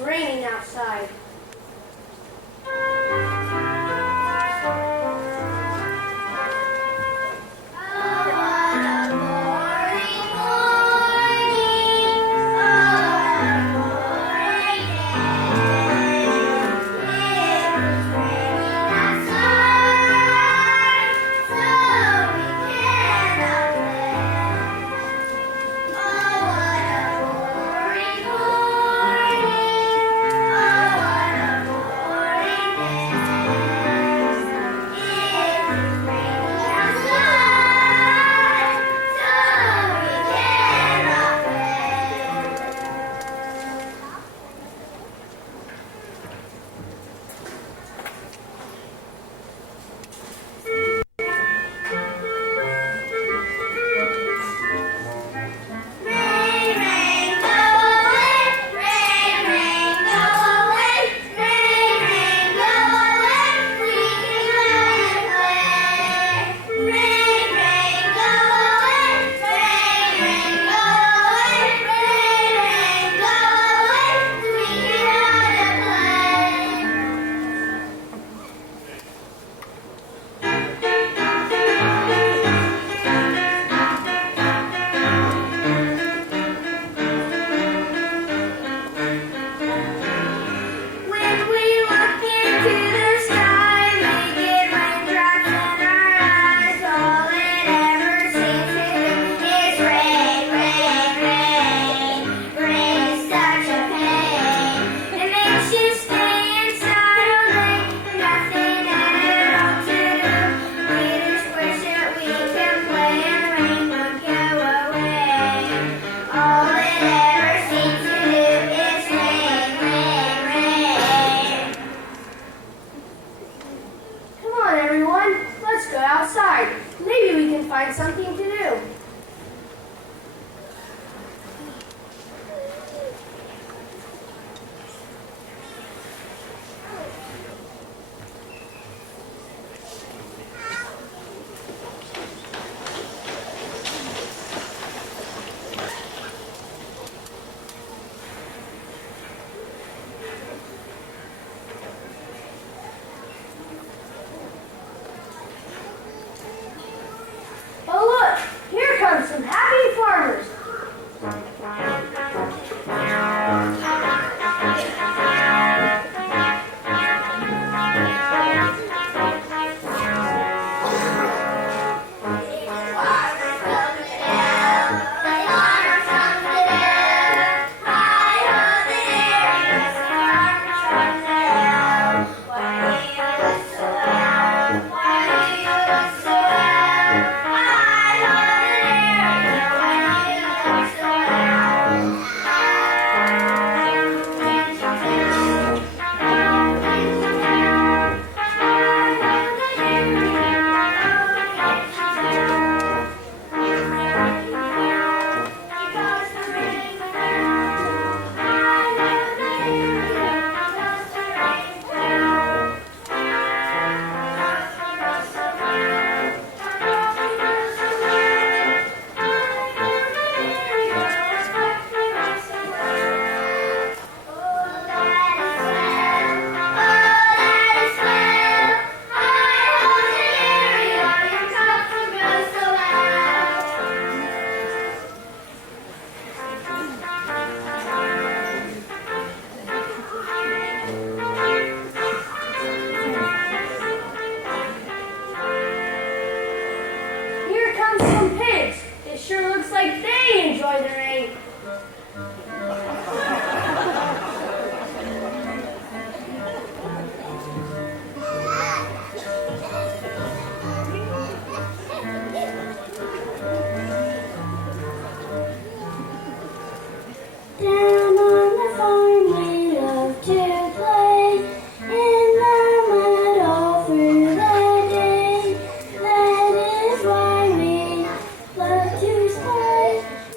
raining outside. Find something to do. Some happy farmers.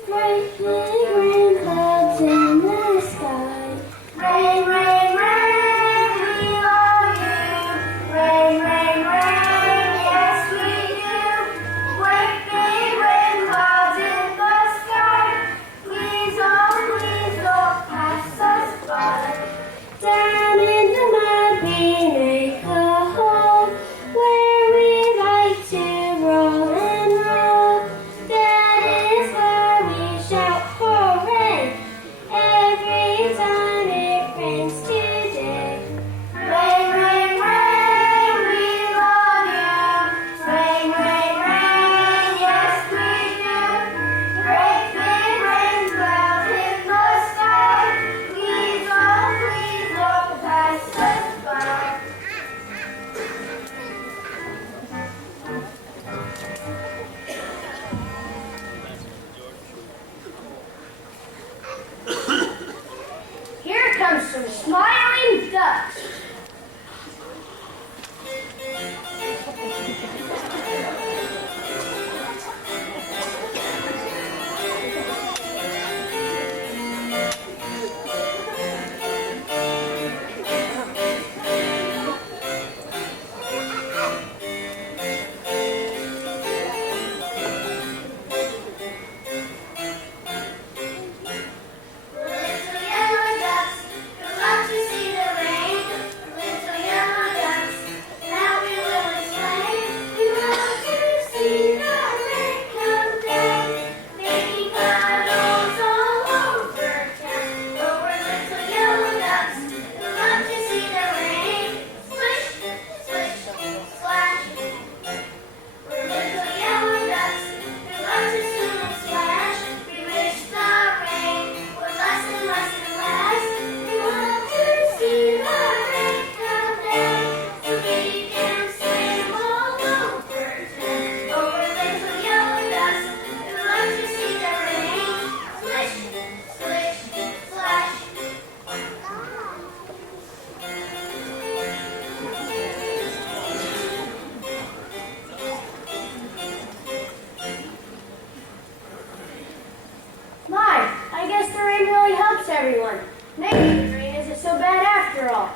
Right. Smiling ducks. My, I guess the rain really helps everyone. Maybe the rain isn't so bad after all.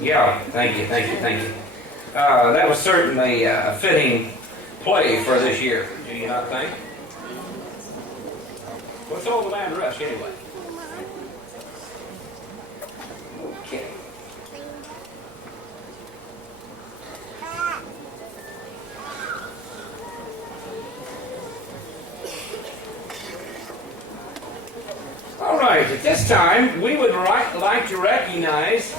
Yeah, thank you. That was certainly a fitting play for this year. Do you not think? What's all the land rush anyway? Okay. All right, at this time, we would like to recognize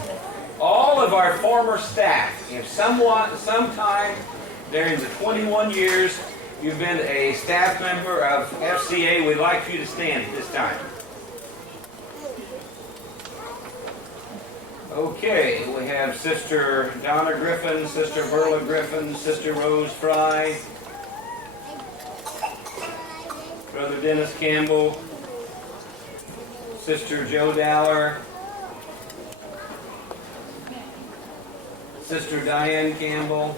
all of our former staff. If sometime during the 21 years you've been a staff member of FCA, we'd like you to stand at this time. Okay, we have Sister Donna Griffin, Sister Verla Griffin, Sister Rose Fry, Brother Dennis Campbell, Sister Joe Dowler, Sister Diane Campbell.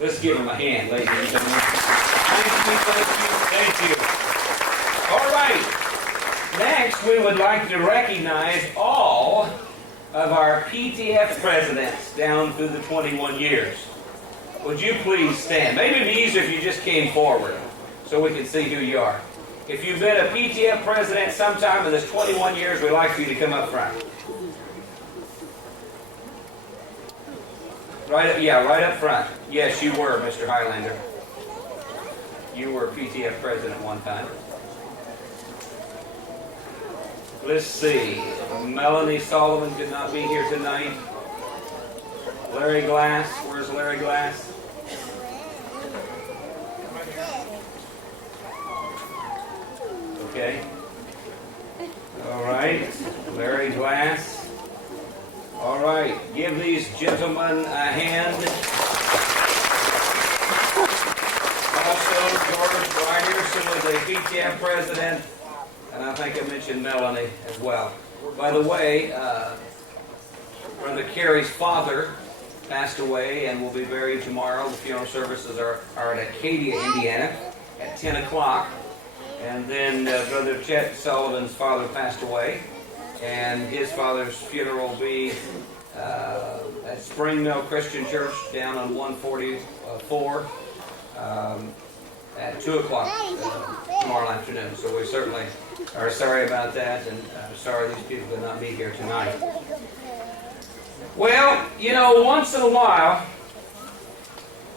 Let's give them a hand, ladies and gentlemen. Thank you. All right. Next, we would like to recognize all of our PTF presidents down through the 21 years. Would you please stand? Maybe it'd be easier if you just came forward so we can see who you are. If you've been a PTF president sometime in this 21 years, we'd like for you to come up front. Right up front. Yes, you were, Mr. Highlander. You were PTF president one time. Let's see. Melanie Sullivan could not be here tonight. Larry Glass. Where's Larry Glass? Okay. All right. Larry Glass. All right, give these gentlemen a hand. Also, George Ryerson was a PTF president, and I think I mentioned Melanie as well. By the way, Brother Carey's father passed away and will be buried tomorrow. The funeral services are in Acadia, Indiana, at 10 o'clock. And then Brother Chet Sullivan's father passed away. And his father's funeral will be at Spring Mill Christian Church down on 144 at 2 o'clock tomorrow afternoon. So we certainly are sorry about that, and sorry these people could not be here tonight. Well, you know, once in a while,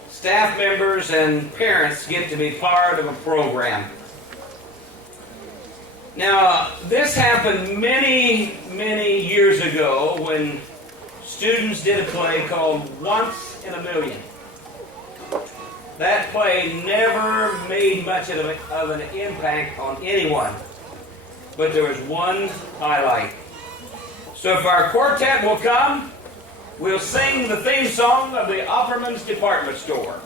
staff members and parents get to be part of a program. Now, this happened many, many years ago when students did a play called Once in a Million. That play never made much of an impact on anyone, but there was one highlight. So if our quartet will come, we'll sing the theme song of the Opperman's Department Store.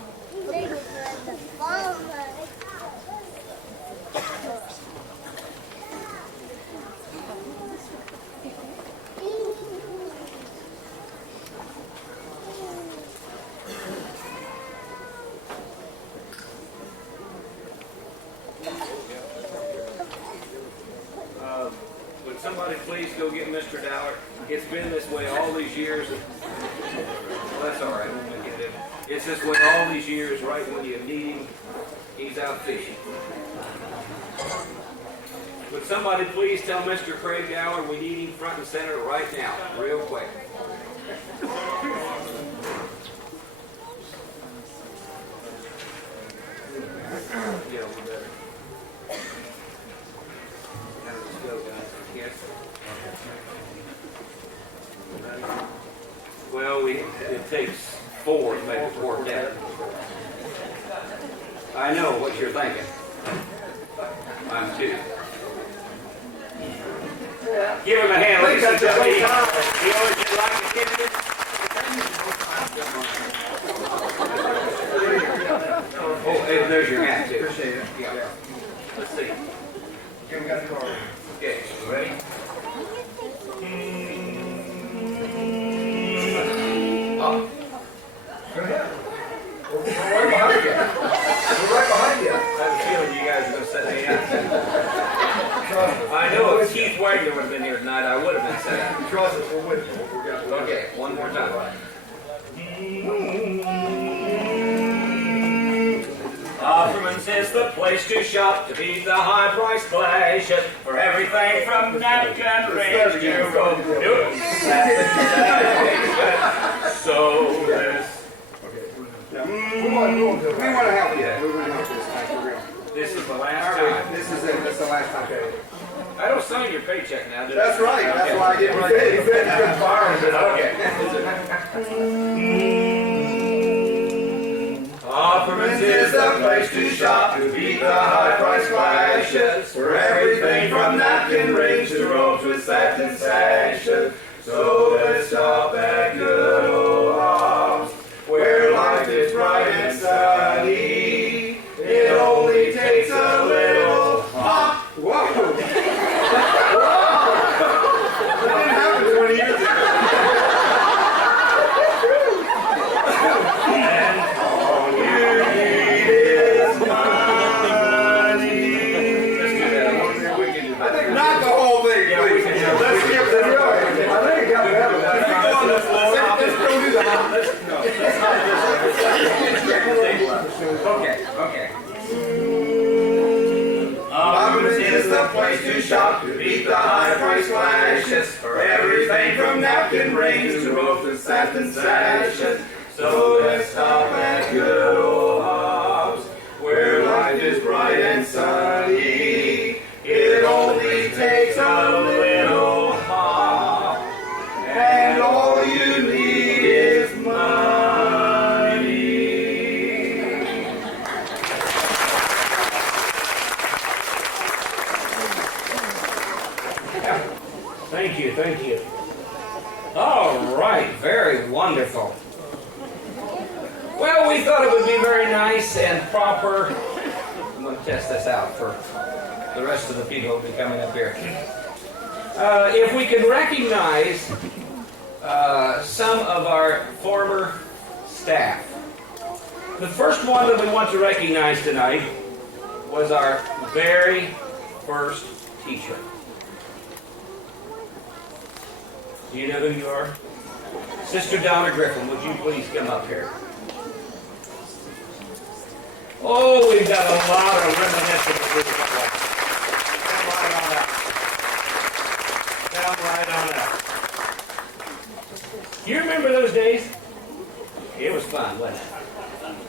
Would somebody please go get Mr. Dowler? It's been this way all these years. Well, that's all right. We'll get him. It's this way all these years. Right when you need him, he's out fishing. Would somebody please tell Mr. Craig Dowler we need him front and center right now, real quick. Yeah, we better. Let's go, guys. Yes. Well, it takes 4 to make a quartet. I know what you're thinking. I'm too. Give him a hand, ladies and gentlemen. He always did like a kid. Oh, hey, there's your hat too. Appreciate it. Yeah. Let's see. Okay, we got the card. Okay, ready? Up. Go ahead. We're right behind you. We're right behind you. I have a feeling you guys are going to set me up. I know if Keith Wagner would have been here tonight, I would have been set up. Trust us, we're with you. Okay, one more time. Offerman's is the place to shop to beat the high-price clashes for everything from napkin rings to rope. So this. We want to help you. We want to help you this time. This is the last time. This is it. This is the last time. I don't sign your paycheck now, do I? That's right. That's why I didn't say it. He said you couldn't borrow it. Offerman's is the place to shop to beat the high-price clashes for everything from napkin rings to robes with satin sashes. So let's stop at good old Hobbs, where life is bright and sunny. It only takes a little hop. Whoa! That didn't happen 20 years ago. And all you need is money. Let's do that. We can do that. I think not the whole thing. Yeah, we can do that. Let's skip this road. I think it got better. If we go on the floor, Let's go do that. Okay. Offerman's is the place to shop to beat the high-price clashes for everything from napkin rings to ropes and satin sashes. So let's stop at good old Hobbs, where life is bright and sunny. It only takes a little hop, and all you need is money. Thank you. All right, very wonderful. Well, we thought it would be very nice and proper. I'm going to test this out for the rest of the people who will be coming up here. If we could recognize some of our former staff. The first one that we want to recognize tonight was our very first teacher. Do you know who you are? Sister Donna Griffin, would you please come up here? Oh, we've got a lot of reminiscing to do. Come right on up. You remember those days? It was fun, wasn't it?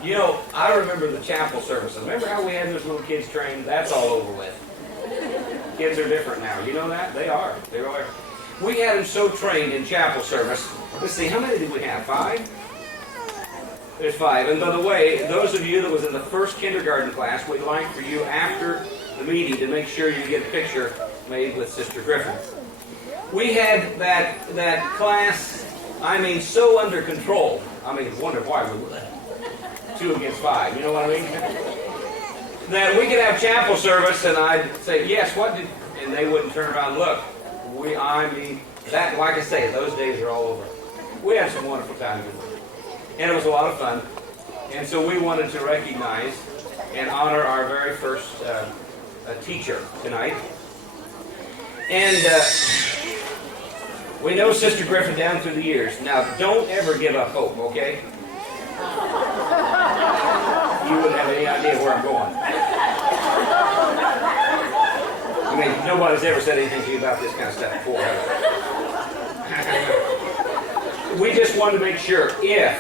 You know, I remember the chapel services. Remember how we had those little kids trained? That's all over with. Kids are different now. You know that? They are. They are. We had them so trained in chapel service. Let's see, how many did we have? 5? There's 5. And by the way, those of you that was in the first kindergarten class, we'd like for you after the meeting to make sure you get a picture made with Sister Griffin. We had that class, so under control. Wonder why we would. 2 against 5, you know what I mean? That we could have chapel service and I'd say, yes, what did, and they wouldn't turn around and look. That, like I say, those days are all over. We had some wonderful times in it. And it was a lot of fun. And so we wanted to recognize and honor our very first teacher tonight. And we know Sister Griffin down through the years. Now, don't ever give up hope, okay? You wouldn't have any idea where I'm going. Nobody's ever said anything to you about this kind of stuff before, have they? We just wanted to make sure if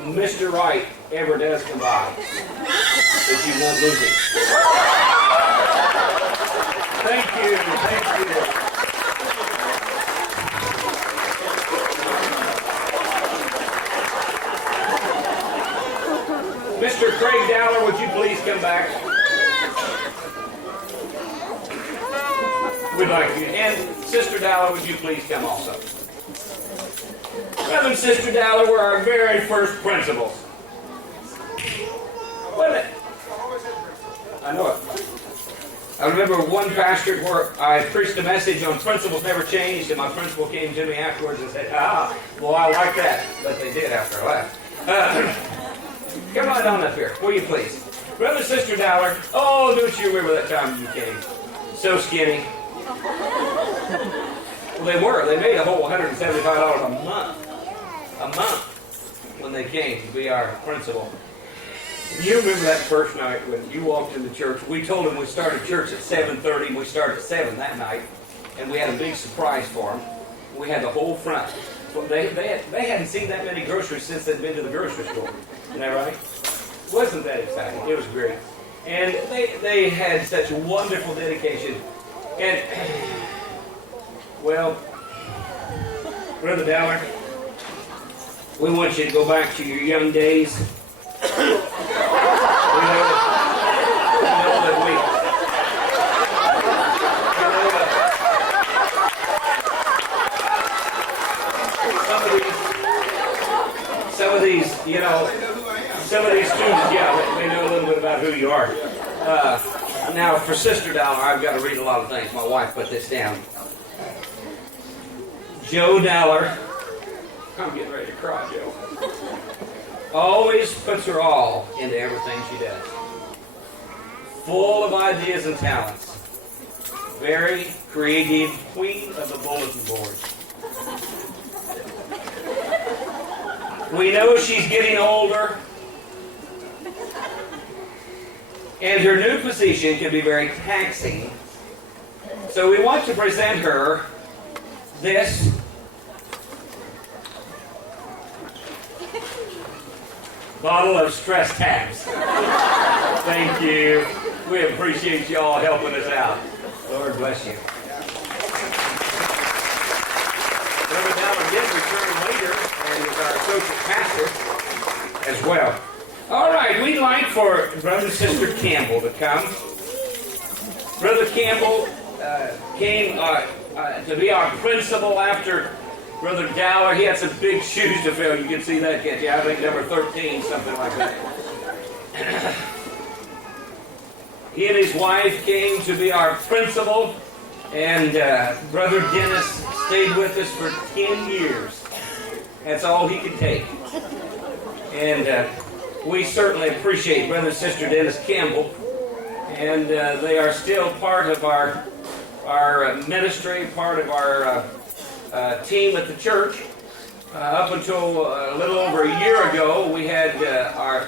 Mr. Wright ever does come by, that you won't lose him. Thank you. Mr. Craig Dowler, would you please come back? We'd like you. And Sister Dowler, would you please come also? Brother and Sister Dowler were our very first principals. Wait a minute. I know it. I remember one pastor where I preached a message on principles never changed, and my principal came to me afterwards and said, well, I like that. But they did after I left. Come on down up here, will you please? Brother and Sister Dowler, don't you remember that time you came? So skinny. Well, they were. They made a whole $175 a month when they came to be our principal. You remember that first night when you walked into church? We told them we started church at 7:30, and we started at 7 that night, and we had a big surprise for them. We had the whole front. Well, they hadn't seen that many groceries since they'd been to the grocery store. Isn't that right? Wasn't that exciting? It was great. And they had such wonderful dedication. And, well, Brother Dowler, we want you to go back to your young days. Some of these students, they know a little bit about who you are. Now, for Sister Dowler, I've got to read a lot of things. My wife put this down. Joe Dowler, I'm getting ready to cry, Joe, always puts her all into everything she does. Full of ideas and talents. Very creative, queen of the bulletin board. We know she's getting older, and her new position can be very taxing. So we want to present her this bottle of stress tabs. Thank you. We appreciate you all helping us out. Lord bless you. Brother Dowler did return later and is our associate pastor as well. All right, we'd like for Brother and Sister Campbell to come. Brother Campbell came to be our principal after Brother Dowler. He had some big shoes to fill. You can see that, can't you? I think number 13, something like that. He and his wife came to be our principal, and Brother Dennis stayed with us for 10 years. That's all he could take. And we certainly appreciate Brother and Sister Dennis Campbell, and they are still part of our ministry, part of our team at the church. Up until a little over a year ago, we had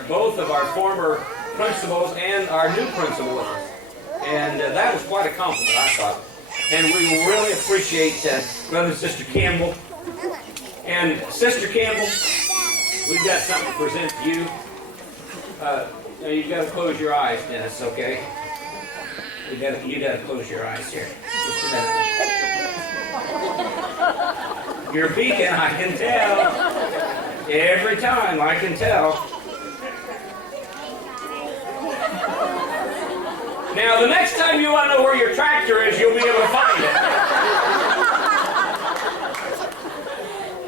both of our former principals and our new principal with us. And that was quite a compliment, I thought. And we really appreciate Brother and Sister Campbell. And Sister Campbell, we've got something to present to you. Now you've got to close your eyes, Dennis, okay? You got to close your eyes here. Just a minute. You're peeking, I can tell. Every time, I can tell. Now, the next time you want to know where your tractor is, you'll be able to find it.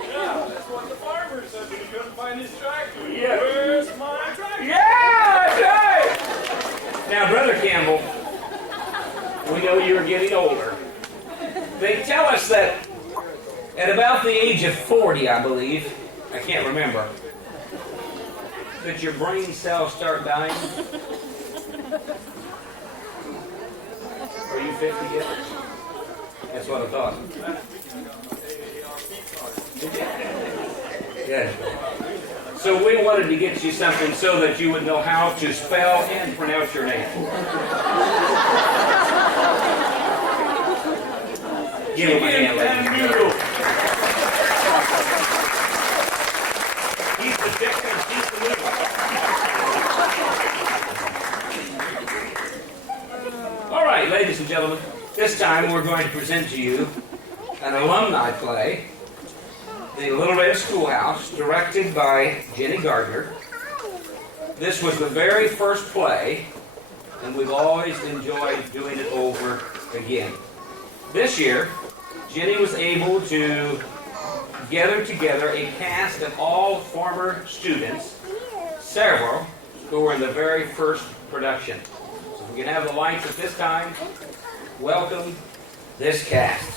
Yeah, that's what the farmer said when he couldn't find his tractor. Yeah. Where's my tractor? Yeah, that's right. Now, Brother Campbell, we know you're getting older. They tell us that at about the age of 40, I believe, I can't remember, that your brain cells start dying. Are you 50 yet? That's what I thought. Good. So we wanted to get you something so that you would know how to spell and pronounce your name. Give him a hand, ladies and gentlemen. He's the chicken, he's the noodle. All right, ladies and gentlemen, this time we're going to present to you an alumni play, The Little Red Schoolhouse, directed by Jenny Gardner. This was the very first play, and we've always enjoyed doing it over again. This year, Jenny was able to gather together a cast of all former students, several who were in the very first production. So if we can have the lights at this time, welcome this cast.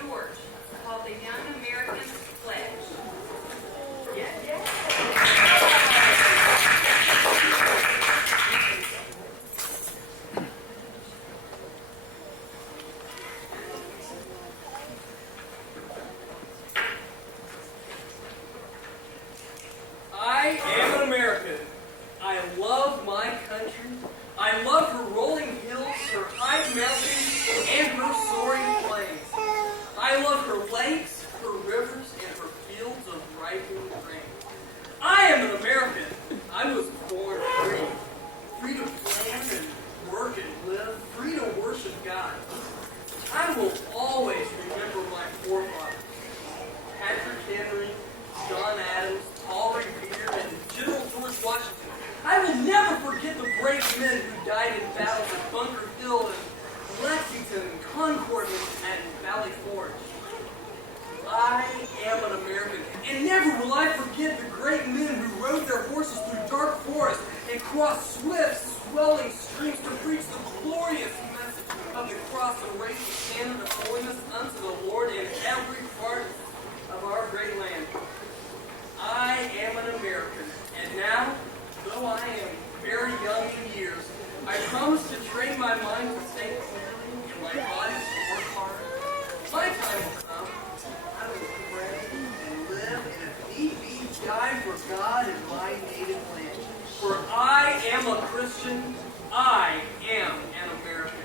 George, called the Young Americans Pledge. I am an American. I love my country. I love her rolling hills, her high mountains, and her soaring plains. I love her lakes, her rivers, and her fields of ripening grain. I am an American. I was born free. Free to plan and work and live. Free to worship God. I will always remember my forefathers. Patrick Henry, John Adams, Paul Revere, and General George Washington. I will never forget the brave men who died in battles at Bunker Hill and Lexington and Concord and Valley Forge. I am an American, and never will I forget the great men who rode their horses through dark forests and crossed swift, swelling streams to preach the glorious message of the cross and raise the standard of holiness unto the Lord in every part of our great land. I am an American, and now, though I am very young in years, I promise to train my mind to think clearly and my body to work hard. My time will come. I will pray and live, and if need be, die for God in my native land. For I am a Christian. I am an American.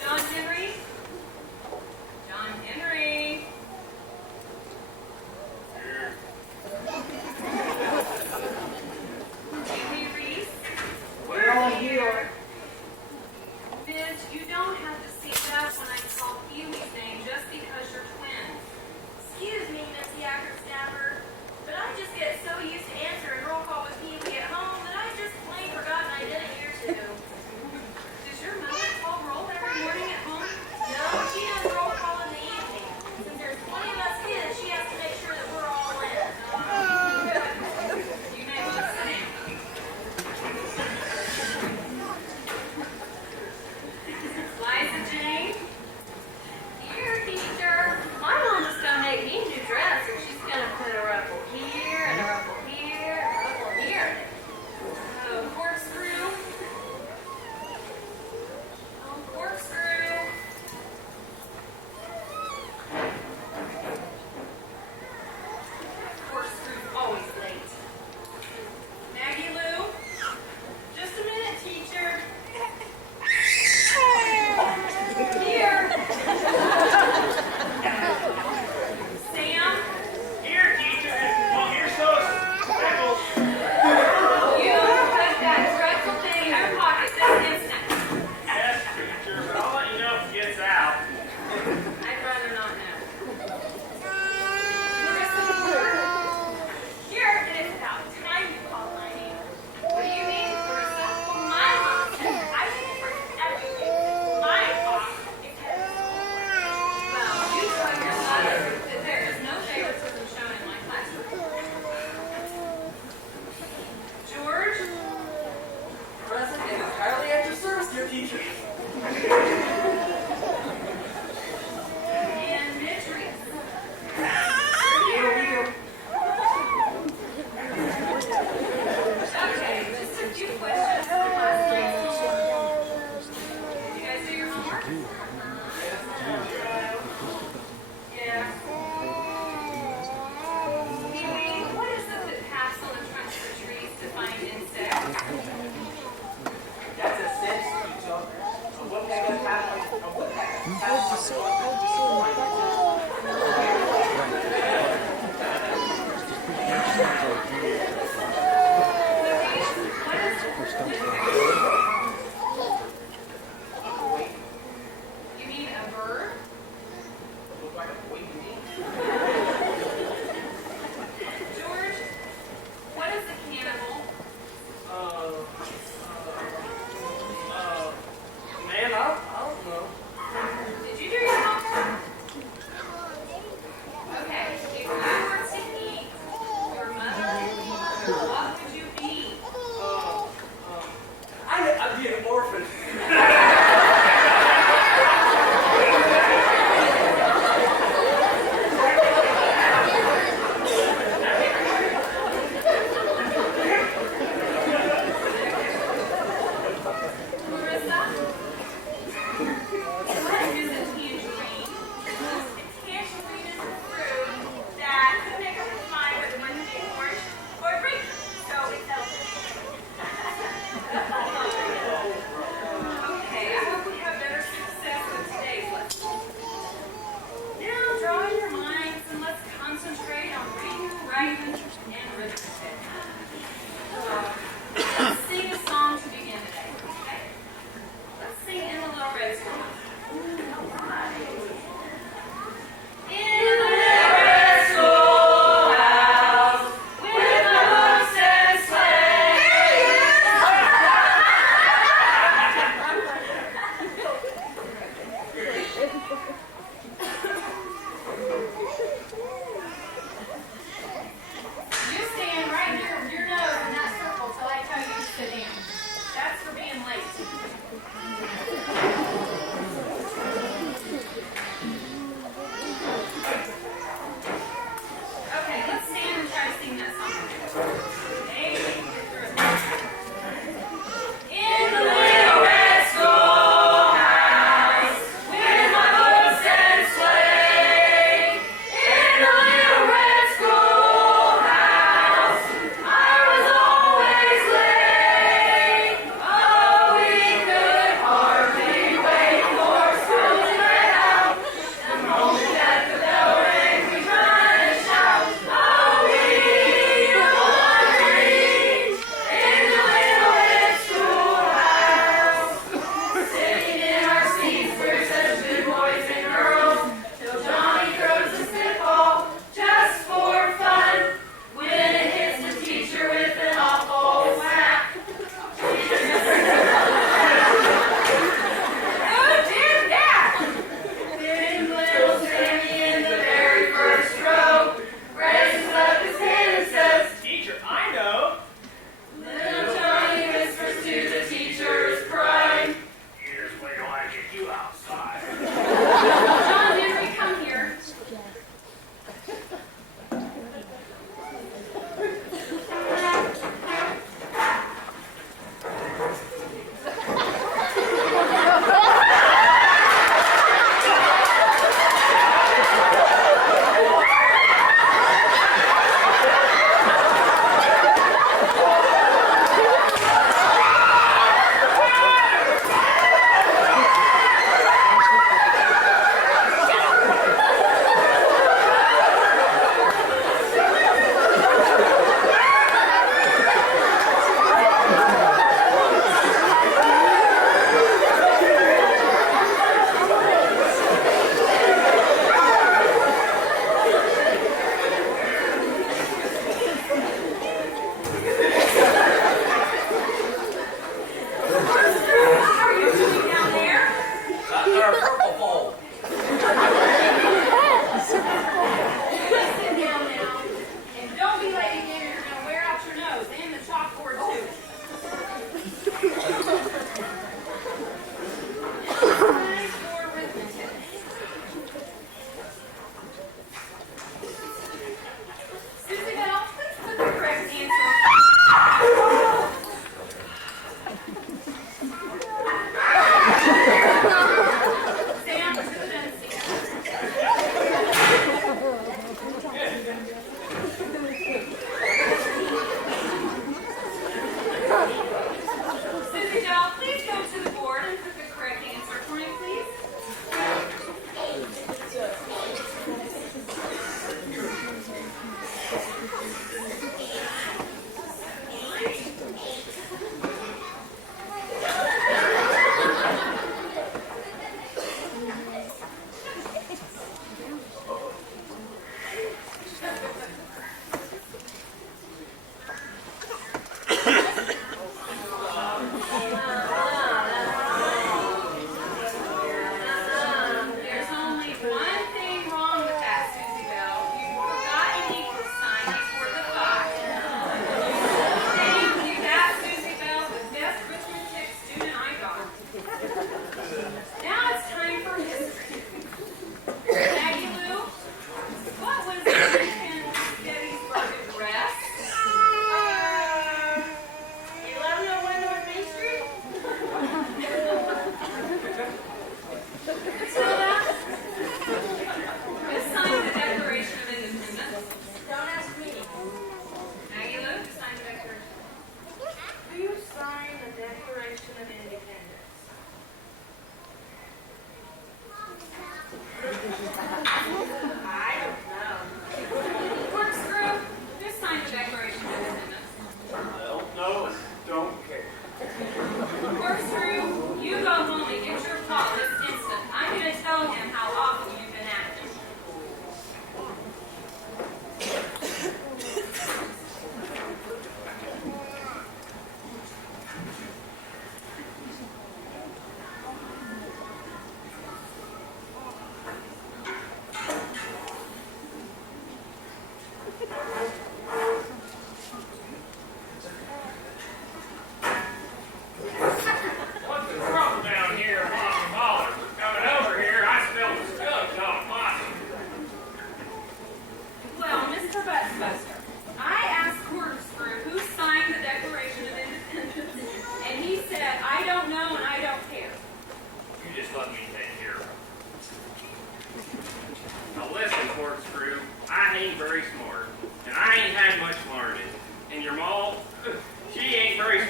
John Henry? John Henry?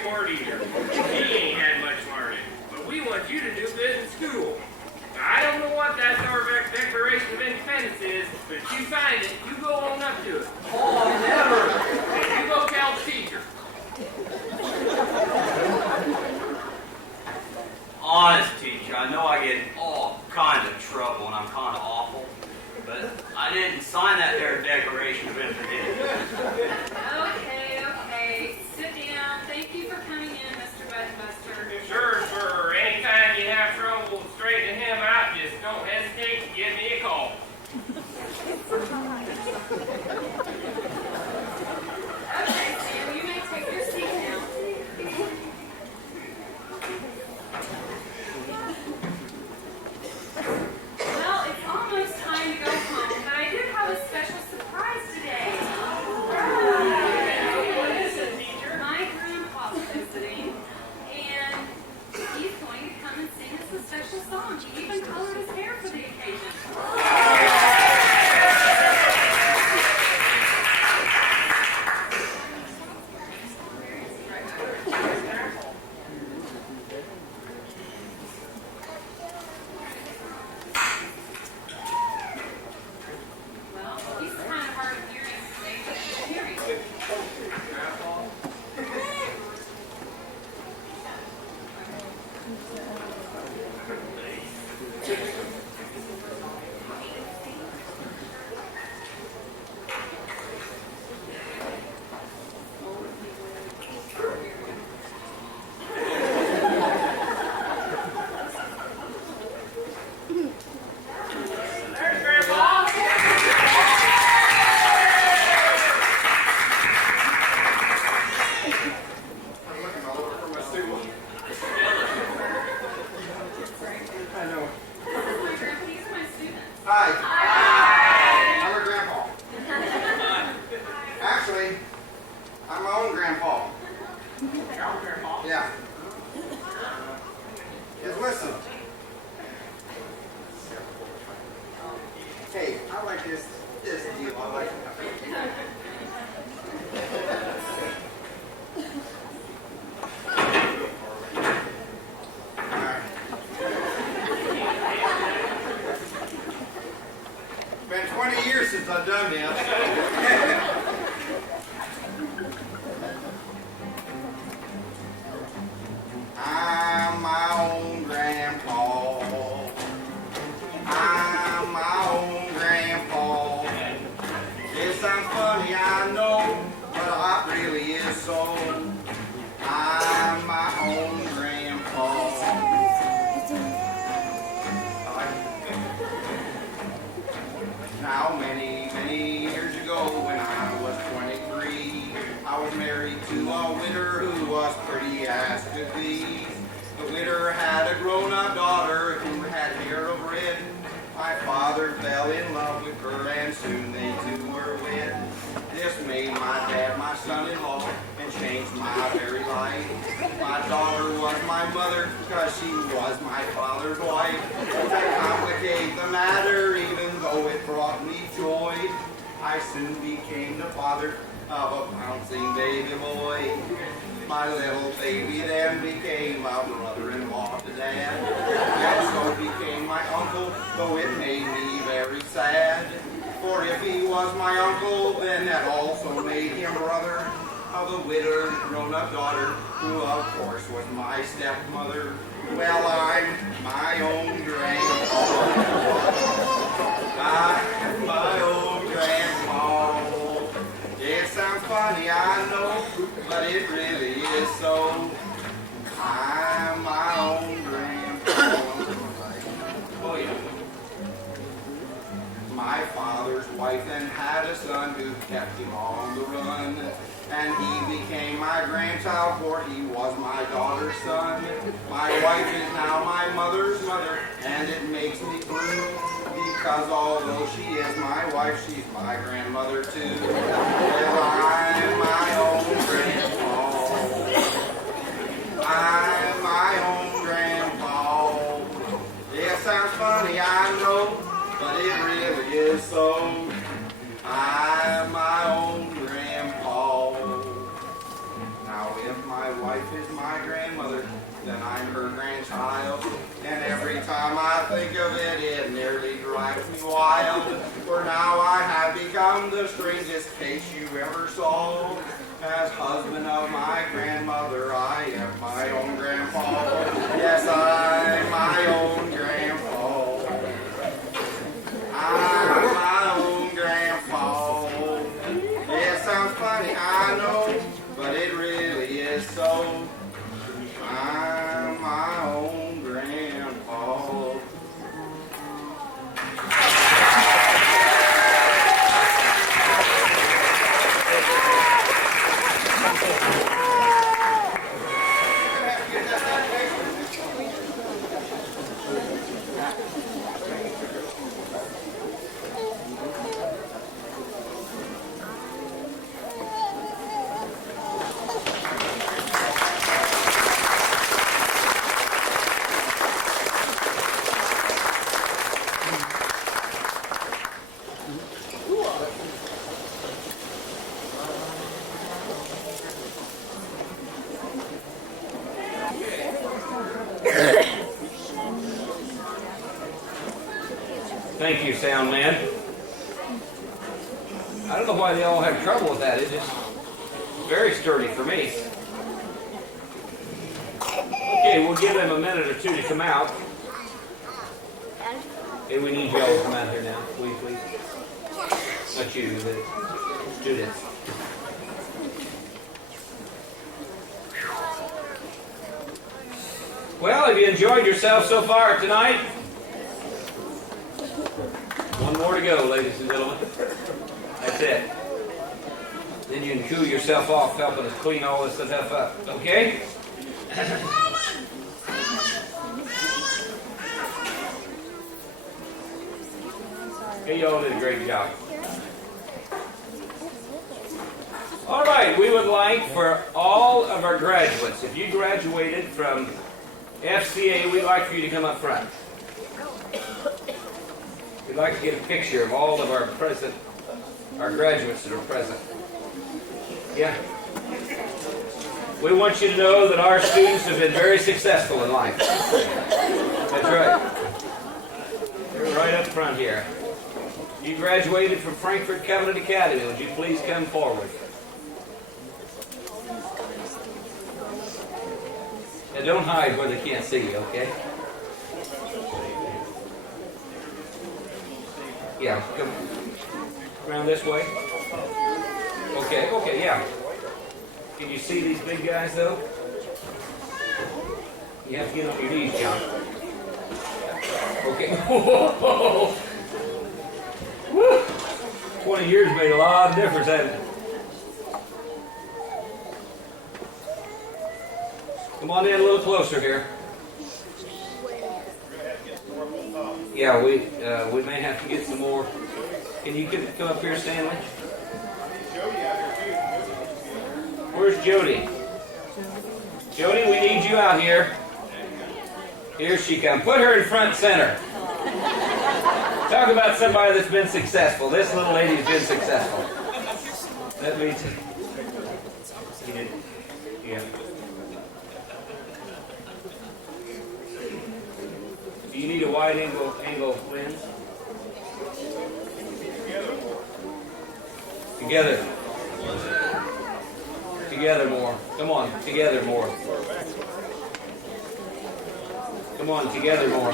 smart either. He ain't had much learning. But we want you to do good in school. Now, I don't know what that Declaration of Independence is, but if you find it, you go on up to it. Oh, never. And you go tell the teacher. Honest, teacher, I know I get in all kinds of trouble and I'm kind of awful, but I didn't sign that there Declaration of Independence. Okay. Sit down. Thank you for coming in, Mr. Buttonbuster. Sure. Anytime you have trouble straightening him out, just don't hesitate to give me a call. Okay, Sam, you may take your seat now. Well, it's almost time to go home, but I do have a special surprise today. What is it, teacher? My grandpa's visiting, and he's going to come and sing us a special song. He even colored his hair for the occasion. Well, he's kind of hard of hearing today, but he's hearing. There's Grandpa. I'm looking all over for my stool. I know. This is my grandpa. These are my students. Hi. I'm her grandpa. Actually, I'm my own grandpa. Yeah. Just listen. Hey, I like this deal. I like it. All right. Been 20 years since I've done this. I'm my own grandpa. I'm my own grandpa. It sounds funny, I know, but it really is so. I'm my own grandpa. Now, many years ago, when I was 23, I was married to a widder who was pretty as could be. The widder had a grown-up daughter who had hair of red. My father fell in love with her, and soon they two were wed. This made my dad my son-in-law and changed my very life. My daughter was my mother because she was my father's wife. To complicate the matter, even though it brought me joy, I soon became the father of a bouncing baby boy. My little baby then became a brother-in-law to Dad, and so became my uncle, though it made me very sad. For if he was my uncle, then that also made him brother of the widowed grown-up daughter, who of course was my stepmother. Well, I'm my own grandpa. I'm my own grandpa. It sounds funny, I know, but it really is so. I'm my own grandpa. Oh yeah. My father's wife then had a son who kept him on the run. And he became my grandchild, for he was my daughter's son. My wife is now my mother's mother, and it makes me blue, because although she is my wife, she's my grandmother too. Well, I'm my own grandpa. I'm my own grandpa. It sounds funny, I know, but it really is so. I'm my own grandpa. Now Now, if my wife is my grandmother, then I'm her grandchild. And every time I think of it, it nearly drives me wild. For now I have become the strangest case you ever saw. As husband of my grandmother, I am my own grandpa. Yes, I'm my own grandpa. I'm my own grandpa. It sounds funny, I know, but it really is so. I'm my own grandpa. Thank you, sound man. I don't know why they all have trouble with that. It's just very sturdy for me. Okay, we'll give them a minute or two to come out. Hey, we need y'all to come out here now, please. Not you, the students. Well, have you enjoyed yourself so far tonight? One more to go, ladies and gentlemen. That's it. Then you can cool yourself off helping us clean all this stuff up, okay? Hey, y'all did a great job. All right, we would like for all of our graduates, if you graduated from FCA, we'd like for you to come up front. We'd like to get a picture of all of our graduates that are present. Yeah. We want you to know that our students have been very successful in life. That's right. They're right up front here. You graduated from Frankfort Covenant Academy. Would you please come forward? Now don't hide where they can't see you, okay? Yeah, come around this way. Okay, yeah. Can you see these big guys, though? You have to get on your knees, John. Okay. Whoa. Woo. 20 years made a lot of difference, hasn't it? Come on in a little closer here. Yeah, we may have to get some more. Can you come up here, Stanley? Where's Jody? Jody, we need you out here. Here she comes. Put her in front center. Talk about somebody that's been successful. This little lady's been successful. That means yeah. Do you need a wide angle lens? Together. Together more. Come on, together more. Come on, together more.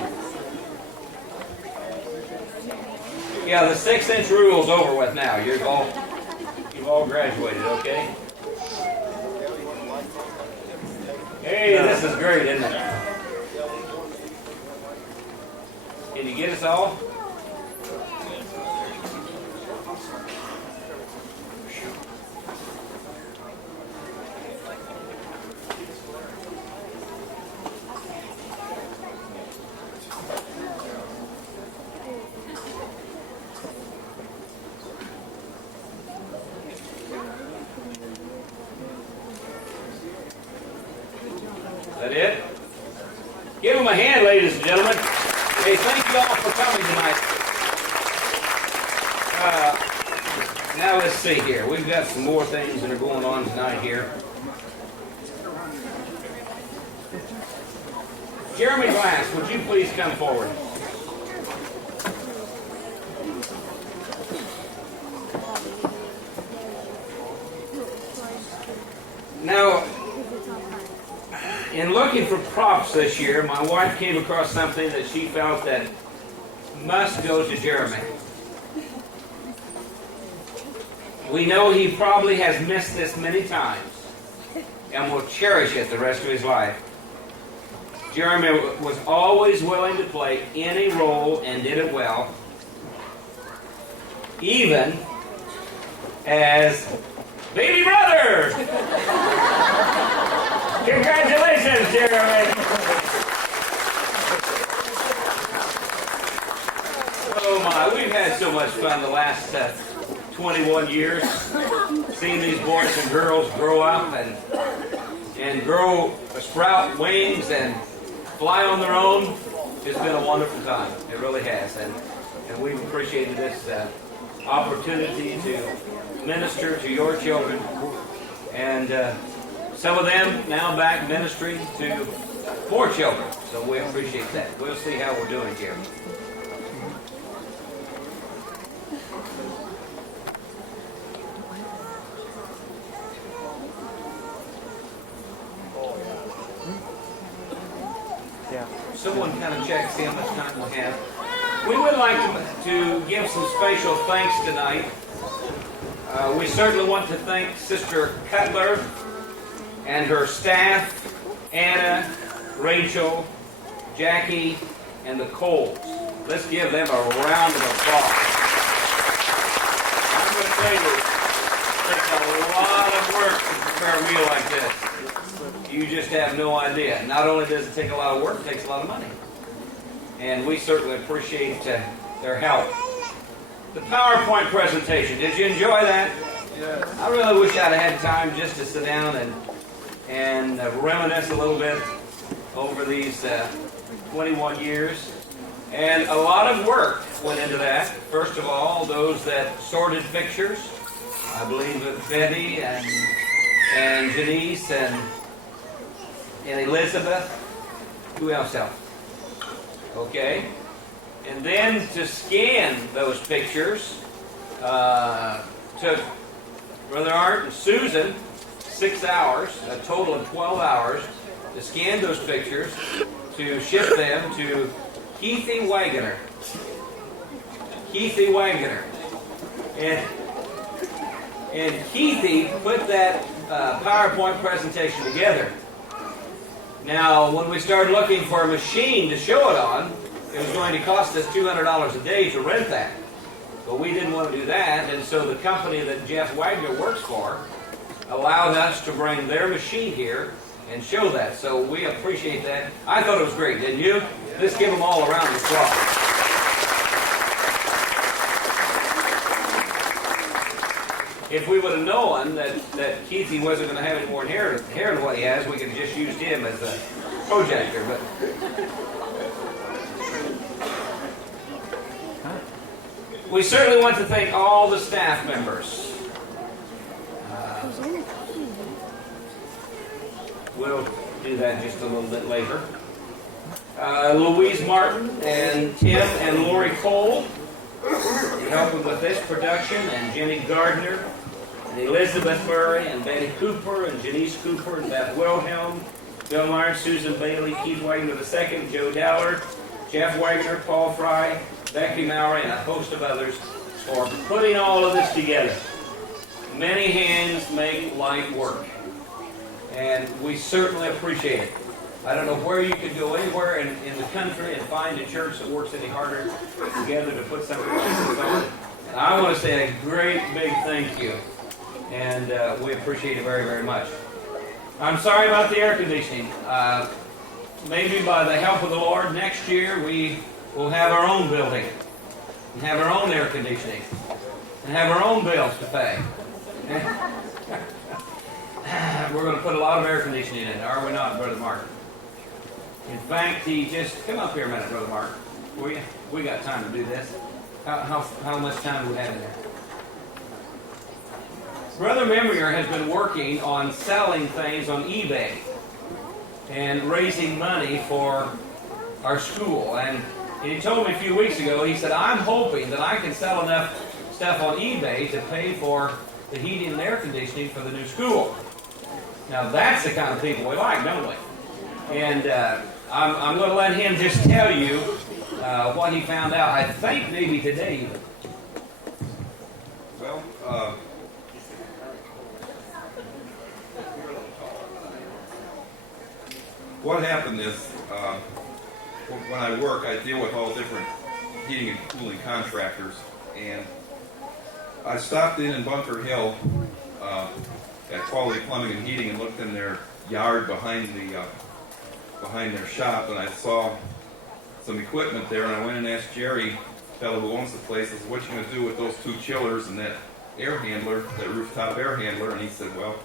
Yeah, the 6-inch rule's over with now. You've all graduated, okay? Hey, this is great, isn't it? Can you get us all? Is that it? Give them a hand, ladies and gentlemen. Hey, thank you all for coming tonight. Now let's see here. We've got some more things that are going on tonight here. Jeremy Glass, would you please come forward? Now, in looking for props this year, my wife came across something that she felt that must go to Jeremy. We know he probably has missed this many times and will cherish it the rest of his life. Jeremy was always willing to play any role and did it well, even as baby brother. Congratulations, Jeremy. Oh my, we've had so much fun the last 21 years, seeing these boys and girls grow up and grow, sprout wings and fly on their own. It's been a wonderful time. It really has. And we've appreciated this opportunity to minister to your children. And some of them now back ministering to more children. So we appreciate that. We'll see how we're doing here. Someone kind of check, see how much time we have. We would like to give some special thanks tonight. We certainly want to thank Sister Cutler and her staff, Anna, Rachel, Jackie, and the Coles. Let's give them a round of applause. I'm going to tell you, it takes a lot of work to prepare a meal like this. You just have no idea. Not only does it take a lot of work, it takes a lot of money. And we certainly appreciate their help. The PowerPoint presentation, did you enjoy that? Yeah. I really wish I'd had time just to sit down and reminisce a little bit over these 21 years. And a lot of work went into that. First of all, those that sorted pictures. I believe that Betty and Janice and Elizabeth. Who else helped? Okay. And then to scan those pictures took Brother Art and Susan 6 hours, a total of 12 hours, to scan those pictures, to ship them to Keithy Wagoner. Keithy Wagoner. And Keithy put that PowerPoint presentation together. Now, when we started looking for a machine to show it on, it was going to cost us $200 a day to rent that. But we didn't want to do that, and so the company that Jeff Wagner works for allowed us to bring their machine here and show that. So we appreciate that. I thought it was great, didn't you? Let's give them all a round of applause. If we would have known that Keithy wasn't going to have any more hair than what he has, we could have just used him as a projector. But we certainly want to thank all the staff members. We'll do that just a little bit later. Louise Martin and Tim and Lori Cole helping with this production, and Jenny Gardner, and Elizabeth Murray, and Betty Cooper, and Janice Cooper, and Beth Wilhelm, Bill Myers, Susan Bailey, Keith Wagner II, Joe Dallard, Jeff Wagner, Paul Fry, Becky Mowry, and a host of others for putting all of this together. Many hands make light work, and we certainly appreciate it. I don't know where you could go anywhere in the country and find a church that works any harder together to put something like this on. And I want to say a great big thank you, and we appreciate it very, very much. I'm sorry about the air conditioning. Maybe by the help of the Lord, next year we will have our own building, and have our own air conditioning, and have our own bills to pay. We're going to put a lot of air conditioning in it, are we not, Brother Mark? In fact, he just, come up here a minute, Brother Mark. We got time to do this. How much time do we have in there? Brother Memrier has been working on selling things on eBay and raising money for our school. And he told me a few weeks ago, he said, I'm hoping that I can sell enough stuff on eBay to pay for the heating and air conditioning for the new school. Now that's the kind of people we like, don't we? And I'm going to let him just tell you what he found out. I think maybe today even. Well, what happened is, when I work, I deal with all different heating and cooling contractors, and I stopped in Bunker Hill at Quality Plumbing and Heating and looked in their yard behind their shop, and I saw some equipment there, and I went and asked Jerry, the fellow who owns the place, I said, what you going to do with those 2 chillers and that air handler, that rooftop air handler? And he said, well,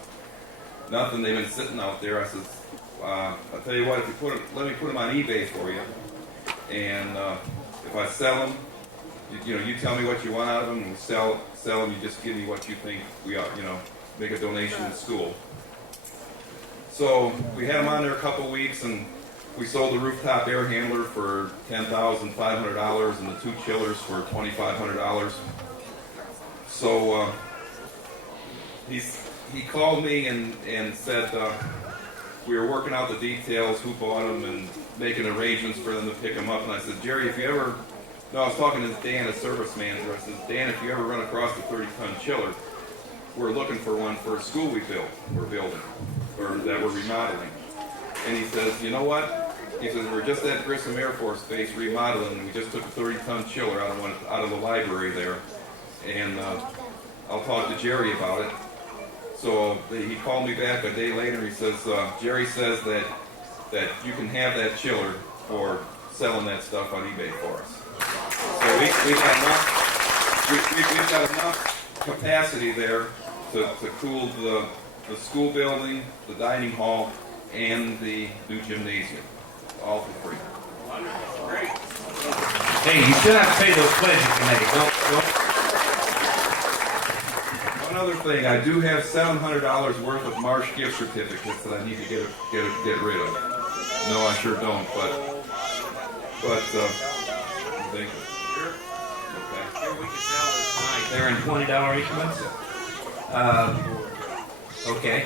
nothing, they've been sitting out there. I said, I'll tell you what, if you let me put them on eBay for you, and if I sell them, you tell me what you want out of them, and we sell them, you just give me what you think we ought, make a donation to the school. So we had them on there a couple weeks, and we sold the rooftop air handler for $10,500 and the 2 chillers for $2,500. So he called me and said we were working out the details, who bought them, and making arrangements for them to pick them up. And I said, Jerry, if you ever, no, I was talking to Dan, a service manager. I said, Dan, if you ever run across a 30-ton chiller, we're looking for one for a school we're building, or that we're remodeling. And he says, you know what? He says, we're just at Grissom Air Force Base remodeling, and we just took a 30-ton chiller out of the library there. And I'll talk to Jerry about it. So he called me back a day later. He says, Jerry says that you can have that chiller for selling that stuff on eBay for us. So we've got enough capacity there to cool the school building, the dining hall, and the new gymnasium, all for free. Great. Hey, you still have to pay those pledges you made. Don't. One other thing, I do have $700 worth of Marsh gift certificates that I need to get rid of. No, I sure don't, but thank you. Sure. Okay. Here we can sell this tonight. They're in $20 increments. Okay.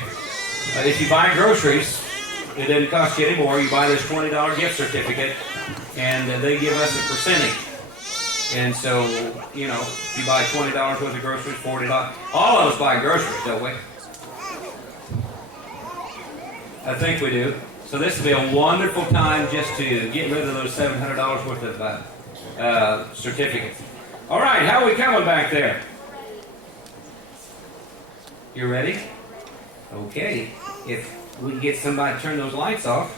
If you buy groceries, it doesn't cost you any more. You buy this $20 gift certificate, and they give us a percentage. And so, if you buy $20 worth of groceries, $40. All of us buy groceries, don't we? I think we do. So this will be a wonderful time just to get rid of those $700 worth of certificates. All right, how are we coming back there? You ready? Okay. If we can get somebody to turn those lights off.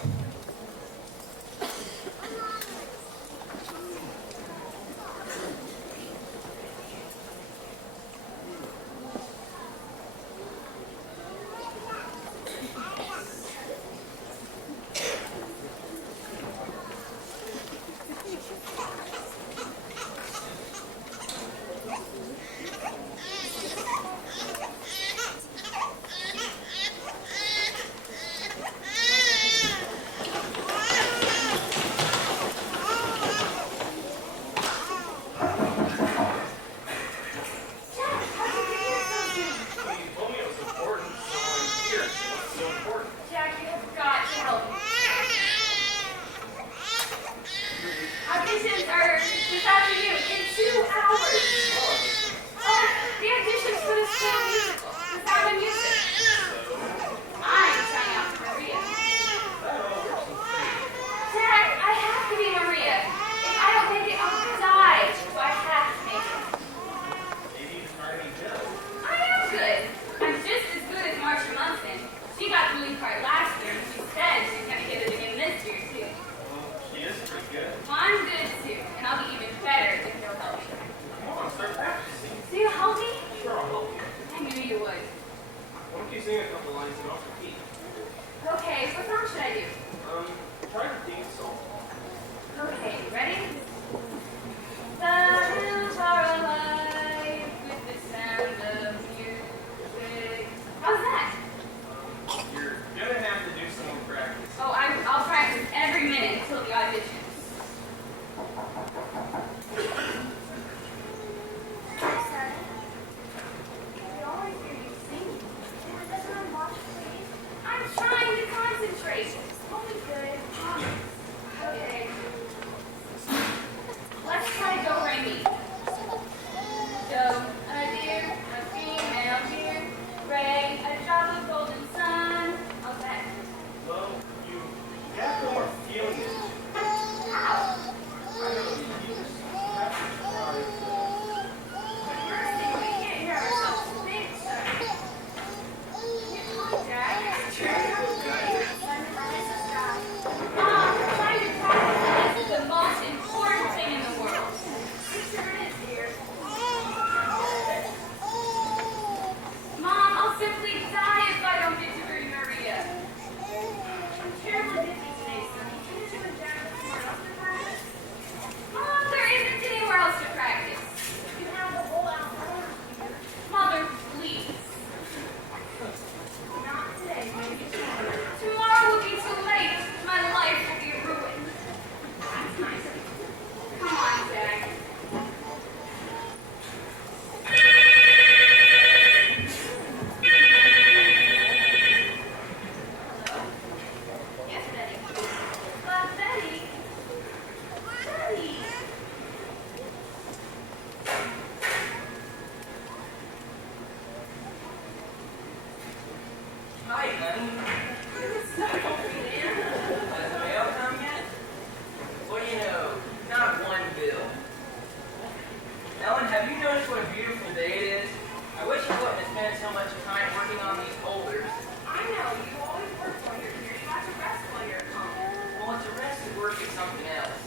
do something else.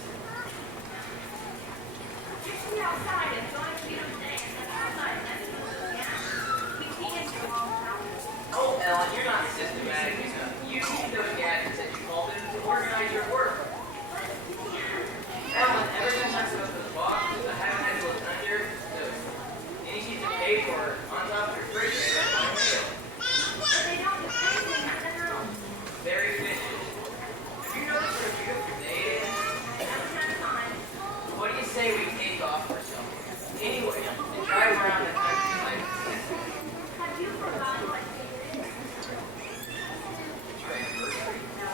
Get me outside and join Peter's dance and outside next to the piano. We can't go all out. Oh, Ellen, you're not systematic enough. You need those gadgets that you called in to organize your work. Ellen, ever since I spoke to the boss, I haven't had to look under any sheets of paper on top of your refrigerator in my mail. But they don't do anything in the house. Very fishy. Have you noticed how beautiful day it is? Haven't had time. What do you say we take off for somewhere? Anyway, and drive around the country like this. Have you forgotten what day it is? Your anniversary? No.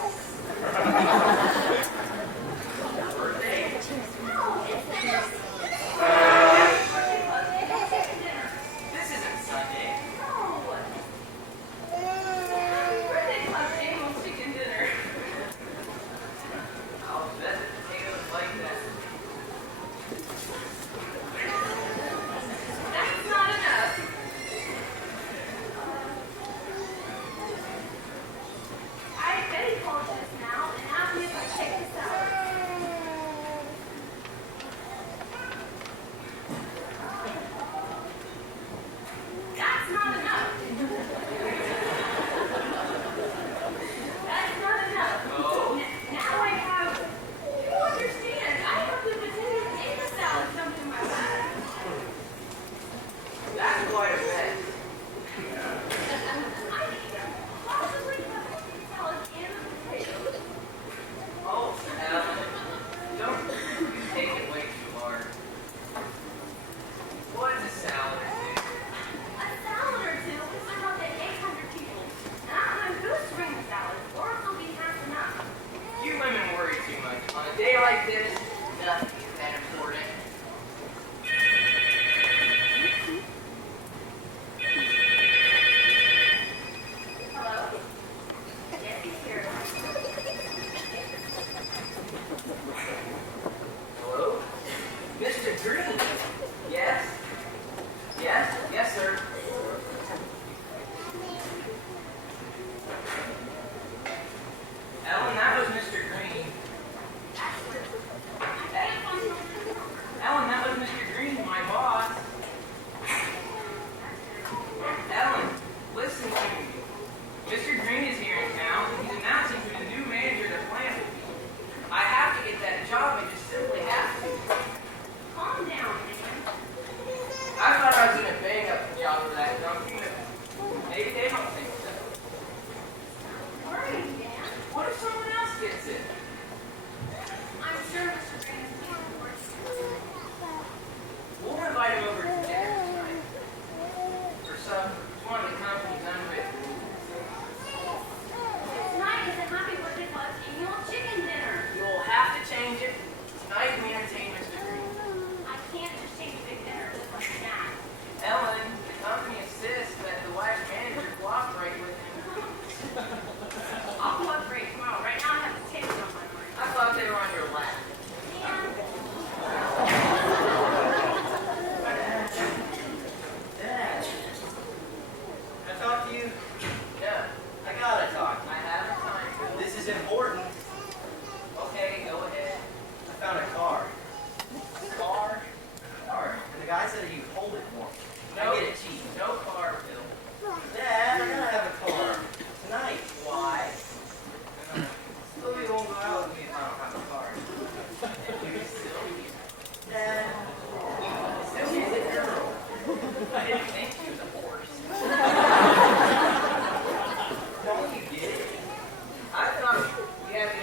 Birthday? No, it's this. Birthday party and chicken dinner. This isn't Sunday. No. Birthday party and chicken dinner. I'll bet the potatoes like that. That's not enough. I Betty called just now and asked me if I'd take this out. That's not enough. That's not enough. Oh? Now I have. You understand? I have the potatoes in the salad dumped in my bag. That's quite a mess. I possibly have potato salad and the potatoes. Oh, Ellen, don't you take it way too hard. What's a salad or two? A salad or two is enough to 800 people. And I don't know who's bring the salad, or it'll be half enough. You women worry too much. On a day like this, nothing is that important. Hello? Yes, he's here. Hello? Mr. Green? Yes? Yes? Yes, sir. Ellen, that was Mr. Green. Ellen, that was Mr. Green, my boss. Ellen, listen to me. Mr. Green is here in town, and he's announcing who the new manager of the plant will be. I have to get that job, I just simply have to. Calm down, man. I thought I was going to bang up the job for that company, but maybe they don't think so. Worry, Dan. What if someone else gets it? I'm sure Mr. Green is looking for it. We'll invite him over to dinner tonight. For supper. It's one of the company's unwritten rules. Tonight is a happy birthday club annual chicken dinner. You'll have to change it. Tonight we entertain Mr. Green. I can't just change a big dinner just like that. Ellen, the company insists that the wife's manager cooperate with him. I'll cooperate tomorrow. Right now I have potatoes on my mind. I thought they were on your lap. Dad, can I talk to you? Yeah, I gotta talk. I have time. This is important. Okay, go ahead. I found a car. Car? Car. And the guy said he'd hold it for me. No. I get it cheap. No car, Bill. Dad, I gotta have a car. Tonight. Why? Still you won't go out with me if I don't have a car. You're silly. Dad. She's a girl. I didn't think she was a horse. Don't you get it? I thought you had the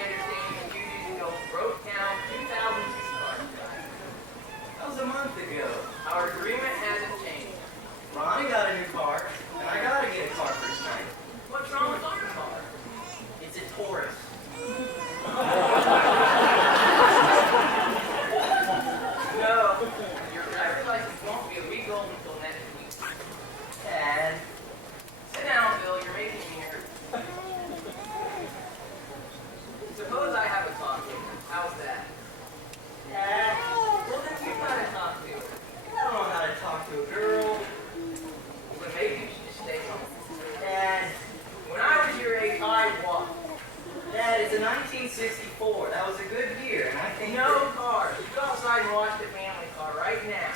it's a 1964. That was a good year, and I think No cars. Go outside and watch the family car right now.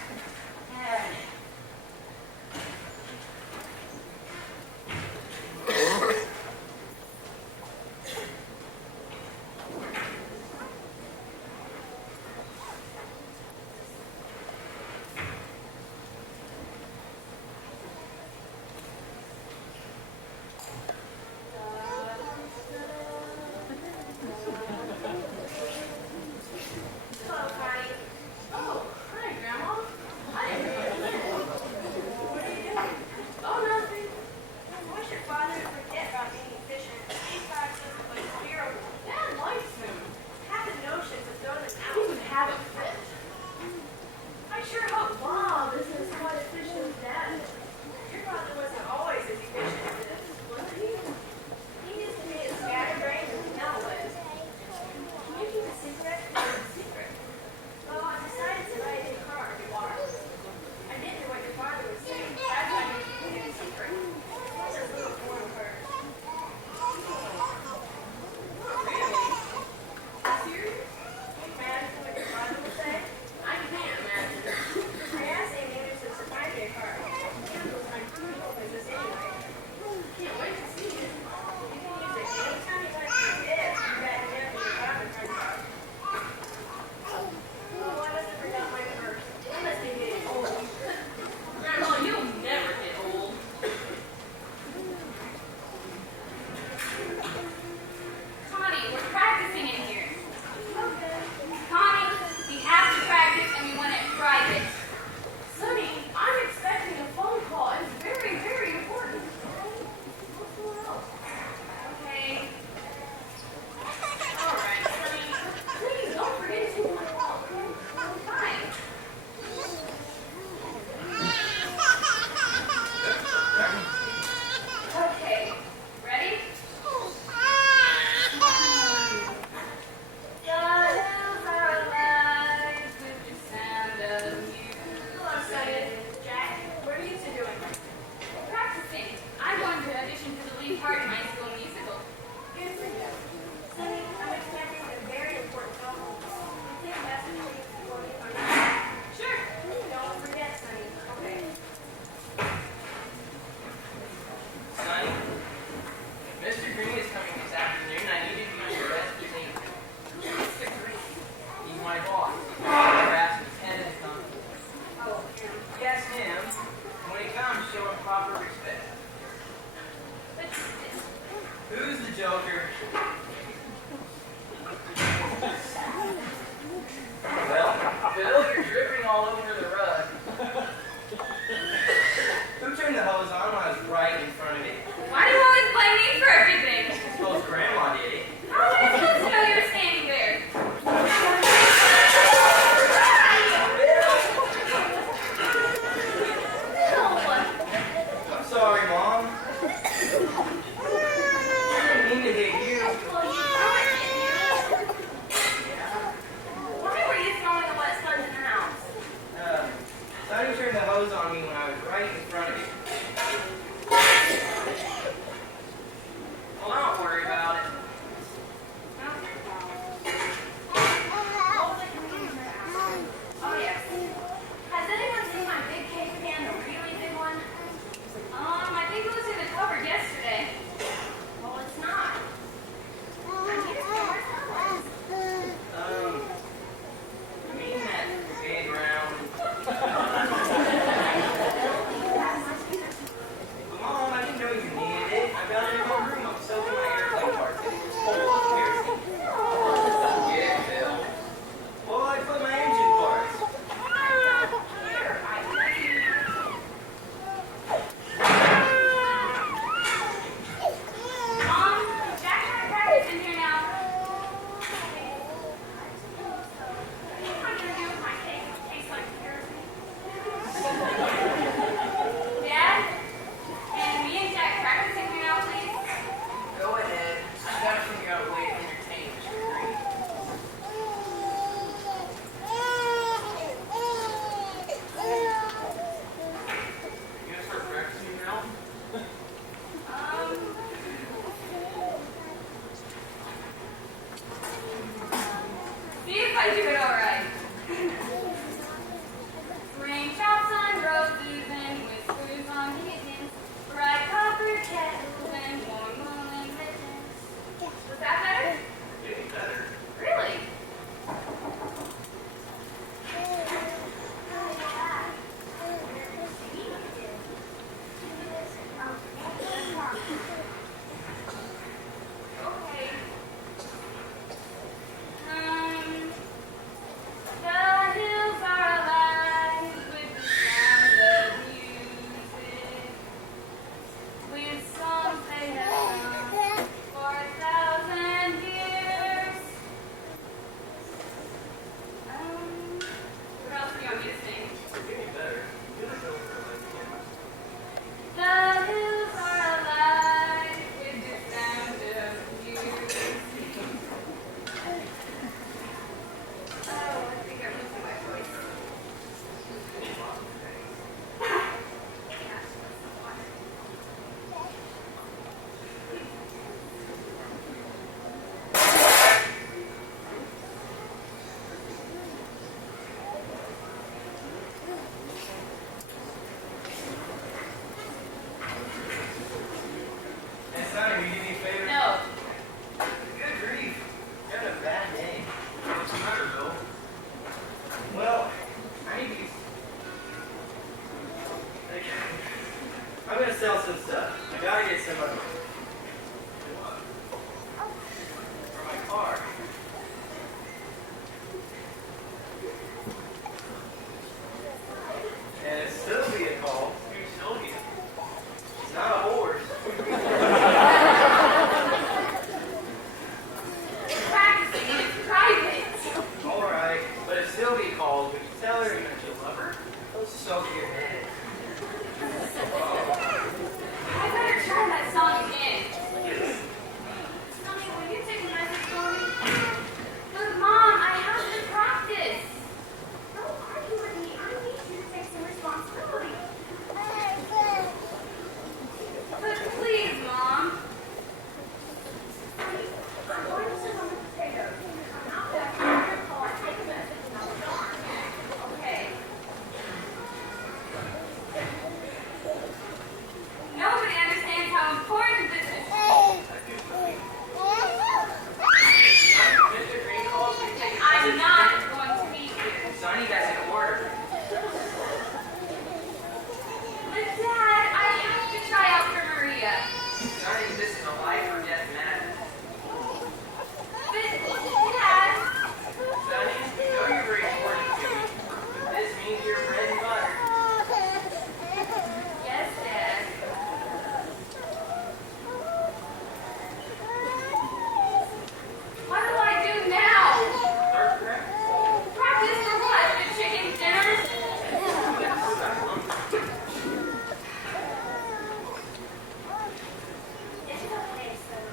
Hello, Patty. Oh, hi, Grandma. if I do it all right. Ring chops on roses and whiskers on kittens, bright copper kettles and warm woolen mittens. Was that better? Getting better. Really? Okay. The hills are alive with the sound of music, with songs they have sung for 1,000 years. What else do you want me to sing? Getting better. The hills are alive with the sound of music. Oh, I think I'm losing my voice. Hey, Sonny, will you do me a favor? No. Good grief. You're having a bad day. What's the matter, Bill? Well, I need to get... I'm gonna sell some stuff. I gotta get some money. For my car. And it's Sylvia called. Who's Sylvia? It's not a horse. Practicing and it's private. Alright, but if Sylvia calls, would you tell her that you love her? Don't soak your head. I better try that song again. Sonny, will you take a message for me? But Mom, I have to practice. Don't argue with me. I need you to take some responsibility. But please, Mom. Honey, I'm going to sit on the potatoes. I'm not back to your call. Take a message and I'll be gone. Okay. Nobody understands how important this is. Mr. Green calls, will you take a I'm message? not going to be here. Sonny, that's an order. But Dad, I have to try out for Maria. Sonny, this is a life or death matter. But Dad, Sonny, you know you're very important to me. But this means you're bread and butter. yes, Dad. What do I do now? Start practicing. Practice for what? The chicken dinner? It's okay, son.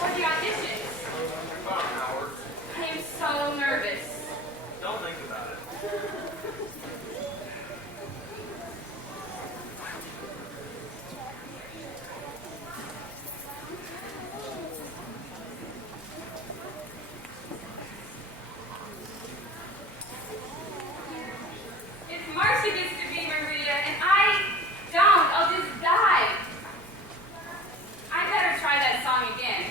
For the auditions. About an hour. I am so nervous. Don't think about it. If Marcia gets to be Maria and I don't, I'll just die. I better try that song again.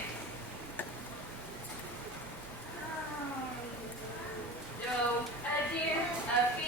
Do a deer, a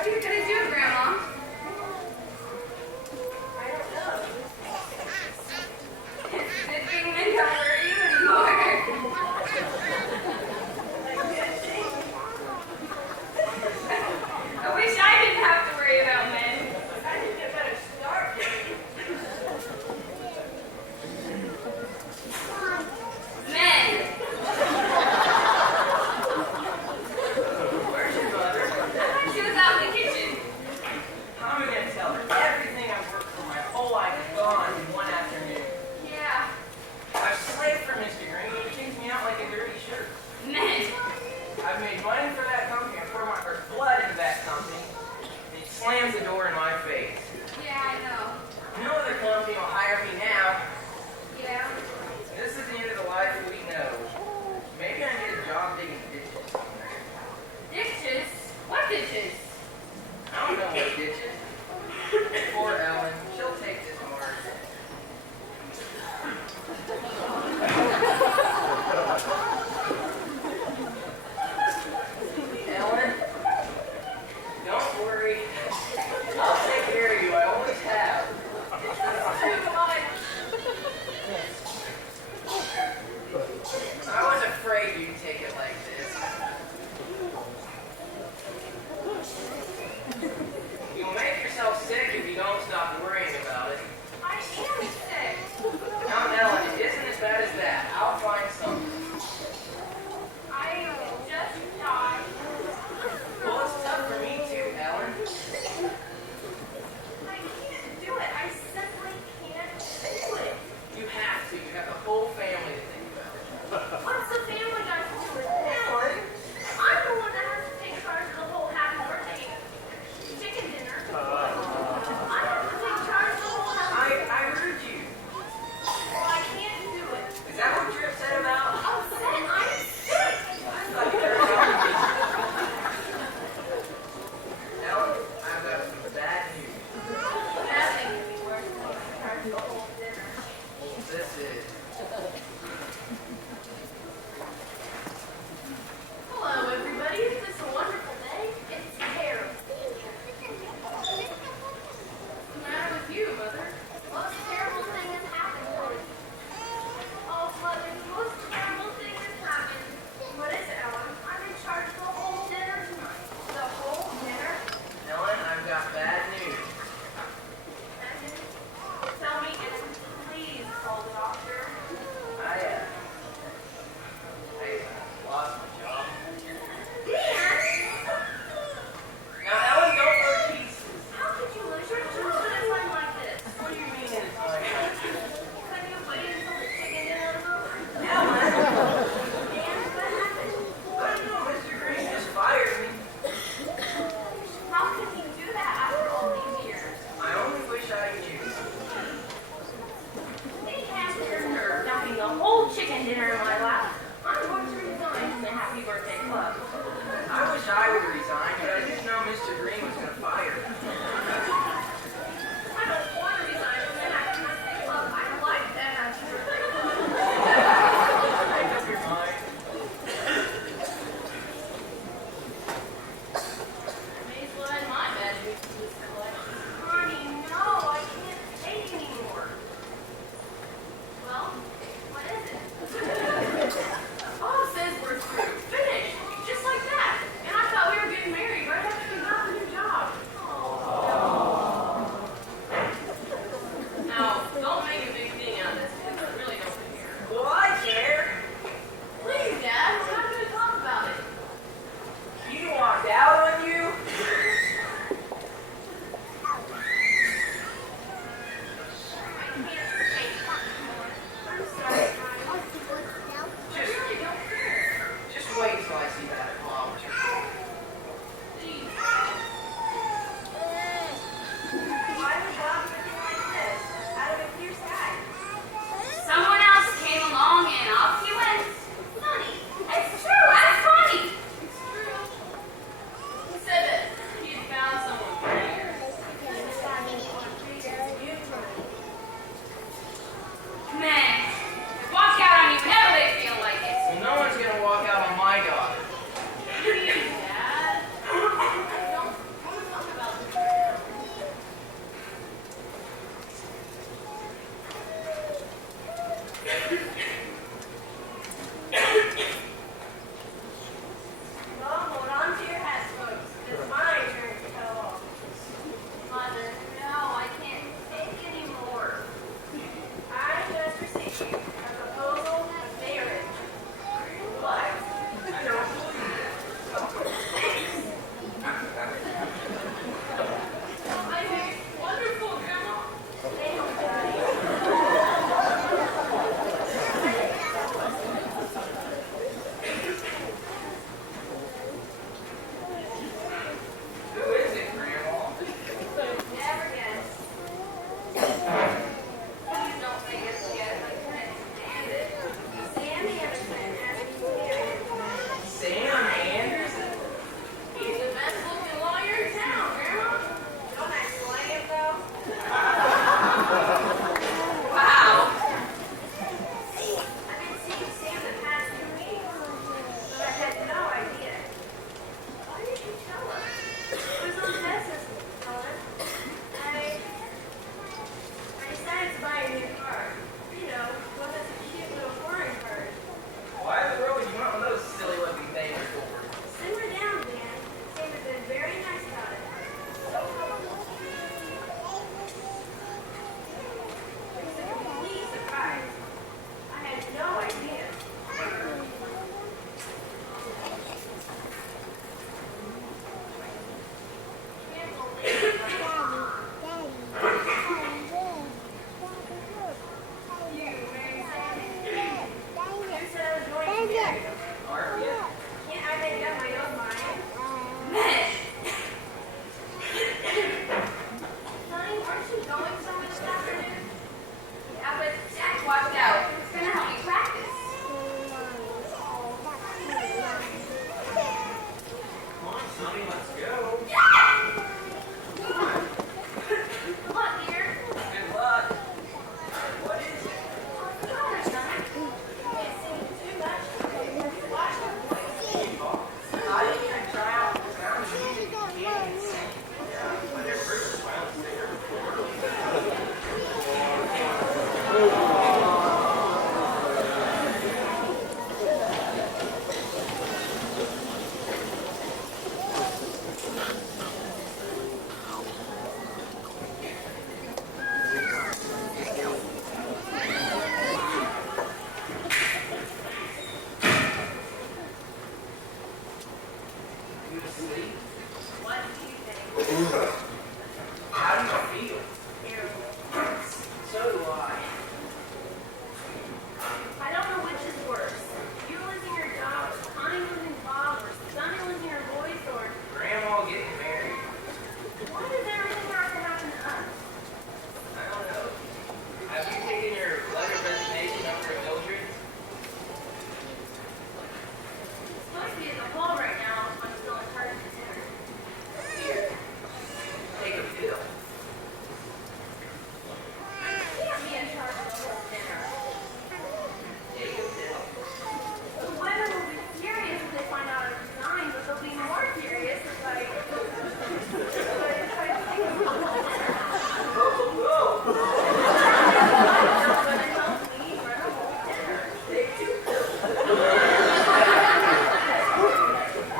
What are you gonna do, Grandma? I don't know. It's a good thing men don't worry you anymore. I wish I didn't have to worry about men. I think you better start doing Men. Where's your mother? She was out in the kitchen. How am I going to tell her? Everything I've worked for my whole life is gone in one afternoon. Yeah. I've slaved for Mr. Green. He kicks me out like a dirty shirt. Men. I've made money for that company. I poured my blood into that company. And he slams the door in my face. Yeah, I know. No other company will hire me now. Yeah. This is the end of the life we know. Maybe I can get a job digging ditches somewhere. Ditches? What ditches? I don't know what ditches. Poor Ellen. She'll take this mark. Ellen, don't worry. I'll take care of you. I always have. I was afraid you'd take it like this. You'll make yourself sick if you don't stop worrying about it. I am sick. Now, Ellen, it isn't as bad as that. I'll find something. I just died. Well, it's tough for me too, Ellen. I can't do it. I simply can't do it. You have to. You have the whole family to think about. What's the family got to do with it? Ellen? I'm the one that has to take charge of the whole happy birthday chicken dinner. I have to take charge of the whole house. I heard you. Well, I can't do it. Is that what you're upset about? Upset? I'm sick. I thought you were healthy. Ellen, I've got some bad news. Nothing could be worse than taking charge of the whole dinner. This is. Hello, everybody. Isn't this a wonderful day? It's terrible. What's the matter with you, Mother? Most terrible thing has happened, Ellen. Oh, Mother, the most terrible thing has happened. What is it, Ellen? I'm in charge of the whole dinner tonight. The whole dinner? Ellen, I've got bad news. Tell me, and please call the doctor. I lost my job. Now, Ellen, don't go to pieces. How could you lose your job at a time like this? What do you mean it's like that? Couldn't you wait until the chicken dinner was over? Ellen! And what happened? I don't know, Mr. Green just fired me. How could he do that after all these years? I only wish I knew. He has the nerve dumping the whole chicken dinner in my lap. I'm going to resign from the Happy Birthday Club. I wish I would resign, but I didn't know Mr. Green was going to fire me. I don't want to resign from the Happy Birthday Club. I like that Happy Birthday Club. Make up your mind. May as well end my bad week with this collection. Honey, no, I can't take anymore. Well, what is it? Bob says we're through. Finished. Just like that. And I thought we were getting married right after we got the new job. How do you feel? So do I. I don't know which is worse. You losing your job, or Connie losing Bob, or Sonny losing her voice, or Grandma getting married. why does everything have to happen to us? I don't know. Have you taken your letter of resignation over at Mildred? It's supposed to be at the hall right now. I'm still in charge of the dinner. Here. Take a pill. I can't be in charge of the whole dinner. Take a pill. The women will be furious if they find out I resigned, but they'll be more furious if I think of the whole dinner. Whoa! It's going to help me run a whole dinner. Take two pills.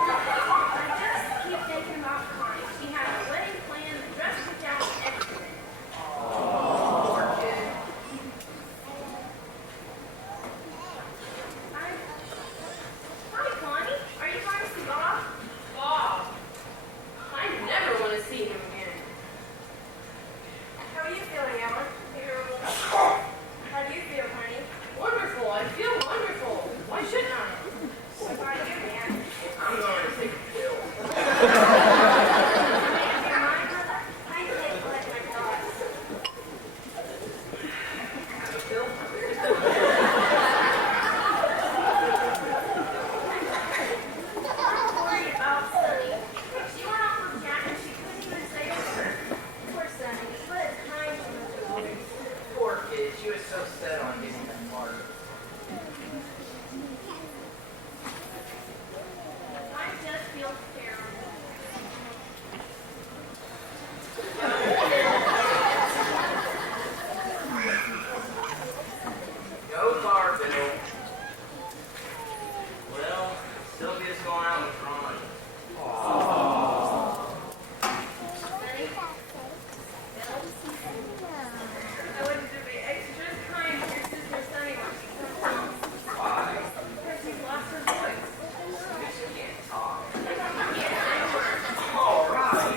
I just keep thinking about Connie. She had a wedding plan, the dress picked out, and everything. Poor kid. Hi, Connie. Are you going to see Bob? Bob? I never want to see him again. How are you feeling, Ellen? How do you feel, honey? Wonderful. I feel wonderful. Why shouldn't I? What about you, man? I'm going to take a pill. I take like my thoughts. Have a pill? I'm worried about Sunny. She went off with Jack and she couldn't even say a word. Poor Sunny. What a time she must have been. Poor kid. She was so set on getting that part. I just feel terrible. Go car, Bill. Well, Sylvia's going out with Ron. Sunny? Bill? I wanted to be extra kind to your sister Sunny when she comes home. Why? Because she's lost her voice. Because she can't talk. Yeah, All right.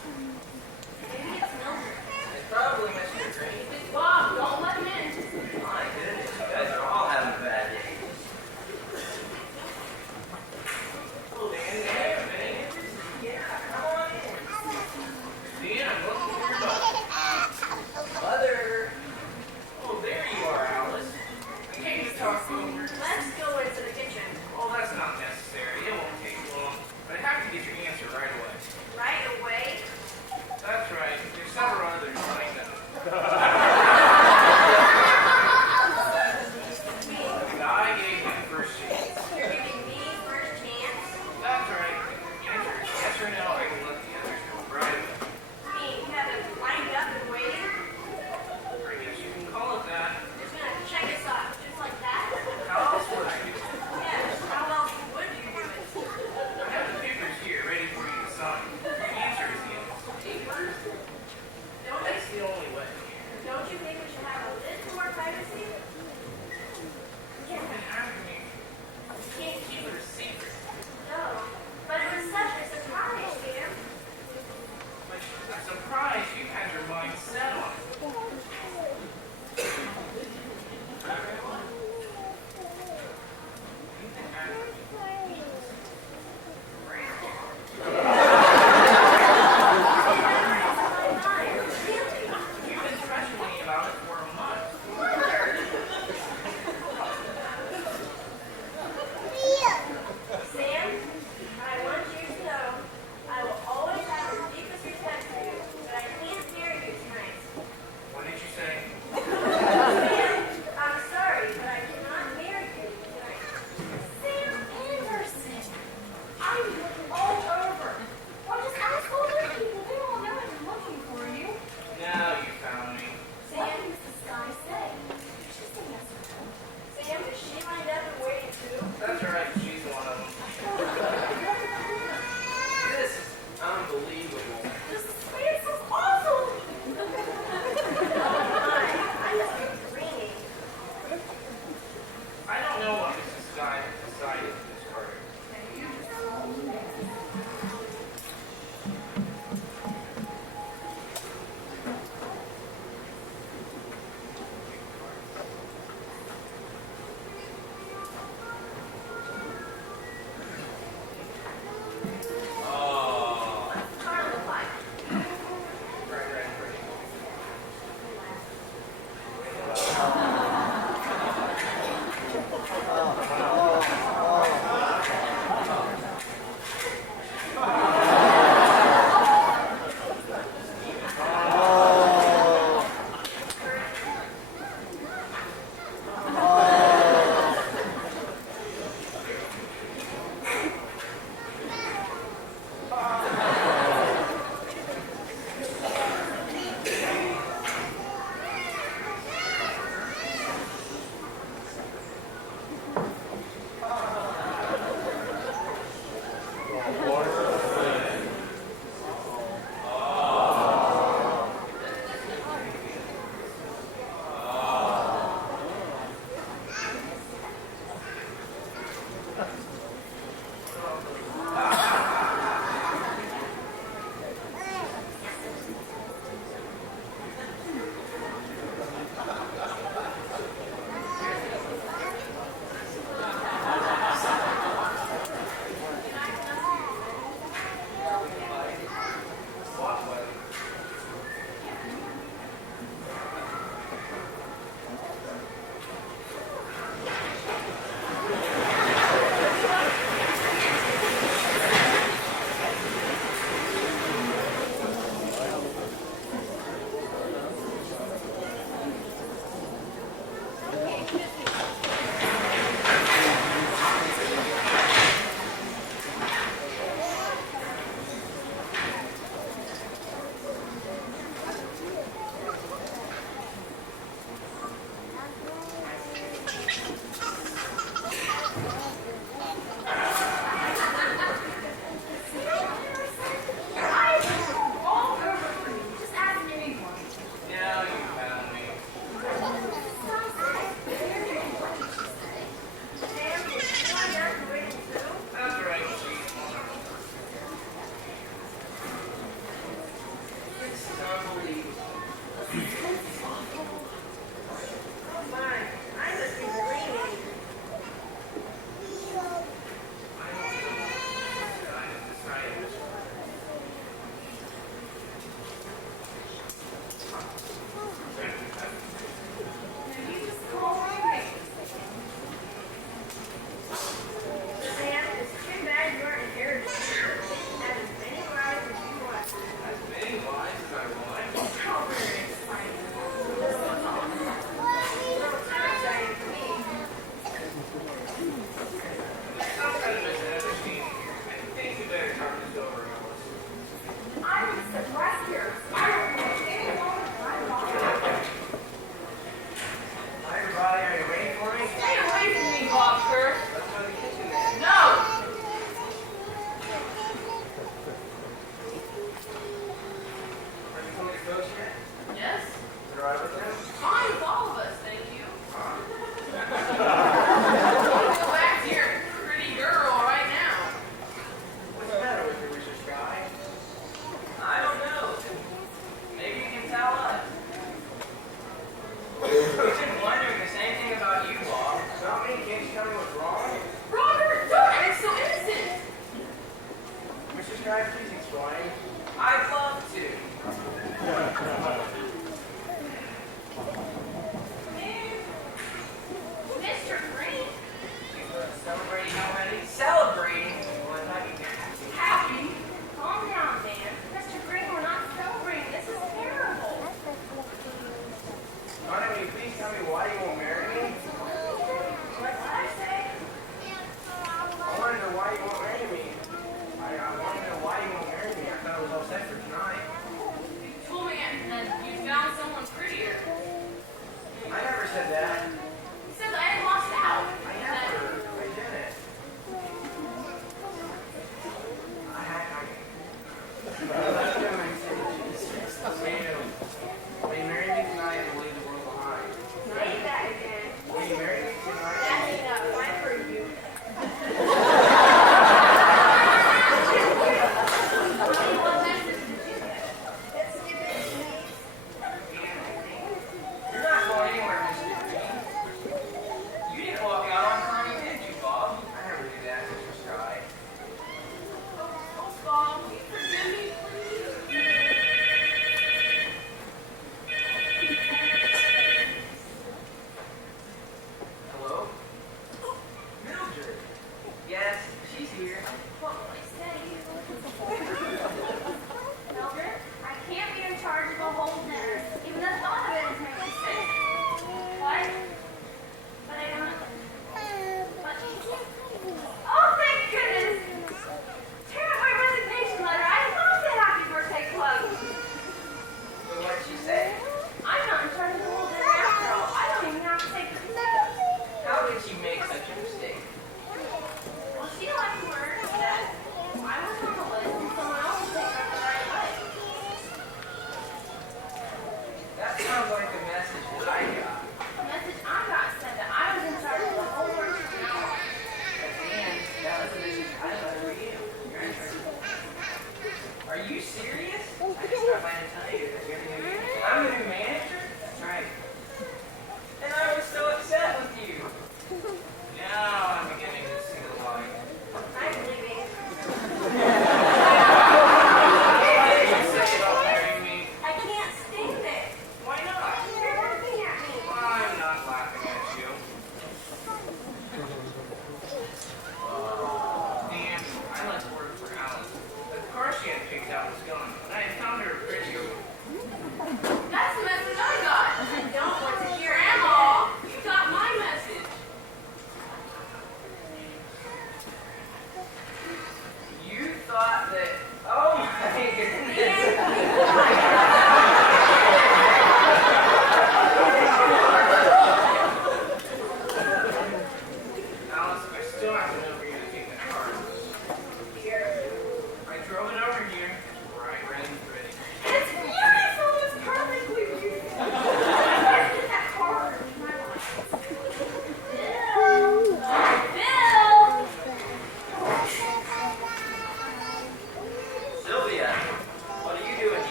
maybe it's Mildred. It's probably Mr. Green. It's Bob. Don't let him in. My goodness, you guys are all having a bad day. Oh, Dan, yeah, come on in. Dan, I'm looking for your mother. Mother! Oh, there you are, Alice. I came to talk to you. Let's go into the kitchen. Well, that's not necessary. It won't take long. But I have to get your answer right away. Right away. That's right. There's several others lined up. I gave him first chance. You're giving me first chance. That's right. Answer is yes or no. I can let the others know right away. Me, you have it lined up and waiting. I guess you can call it that. Just gonna check us off, just like that. How else would I do? Yes, how else would you?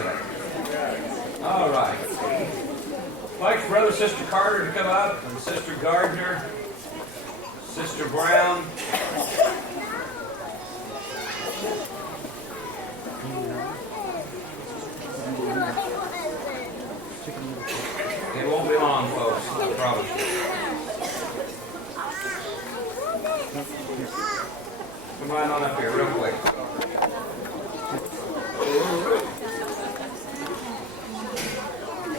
President. All right. I'd like Brother Sister Carter to come up, and Sister Gardner, Sister Brown. It won't be long, folks, I promise you. Come right on up here, real quick.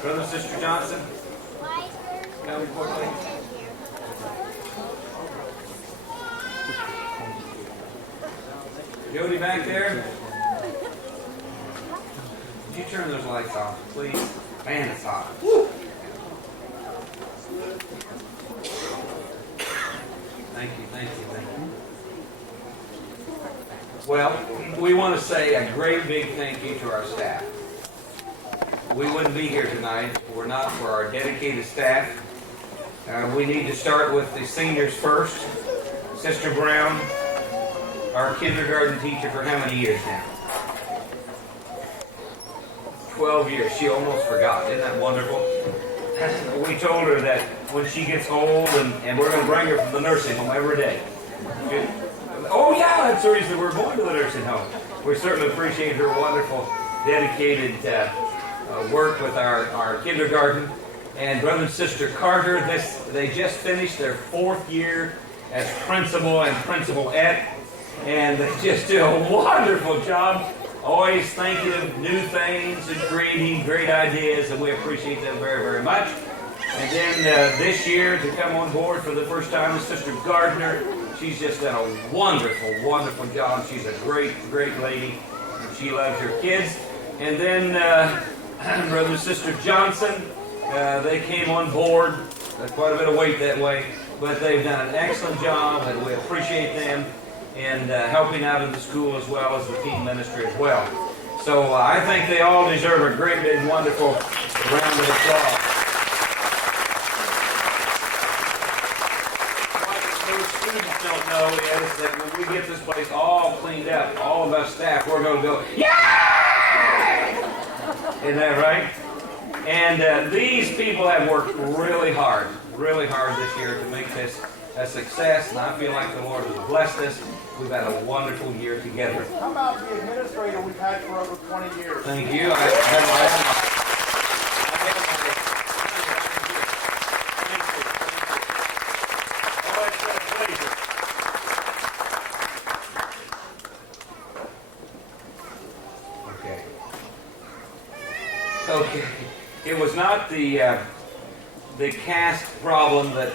Brother, Sister Johnson, come quickly. Jody back there. Would you turn those lights off, please? Man, it's hot. Woo. Thank you, thank you, thank you. Well, we want to say a great big thank you to our staff. We wouldn't be here tonight if it were not for our dedicated staff. We need to start with the seniors first. Sister Brown, our kindergarten teacher for how many years now? 12 years. She almost forgot. Isn't that wonderful? We told her that when she gets old, and we're going to bring her from the nursing home every day. Oh yeah, that's the reason we're going to the nursing home. We certainly appreciate her wonderful, dedicated work with our kindergarten. And Brother and Sister Carter, they just finished their 4th year as principal and principal-ette, and they just do a wonderful job. Always thinking of new things and creating great ideas, and we appreciate them very, very much. And then this year, to come on board for the first time is Sister Gardner. She's just done a wonderful, wonderful job. She's a great, great lady, and she loves her kids. And then Brother and Sister Johnson, they came on board. Quite a bit of weight that way, but they've done an excellent job, and we appreciate them and helping out in the school as well as the teen ministry as well. So I think they all deserve a great big wonderful round of applause. What those students don't know is that when we get this place all cleaned up, all of us staff, we're going to go, yeah! Isn't that right? And these people have worked really hard this year to make this a success, and I feel like the Lord has blessed us. We've had a wonderful year together. How about the administrator we've had for over 20 years? Thank you. Okay. It was not the cast problem that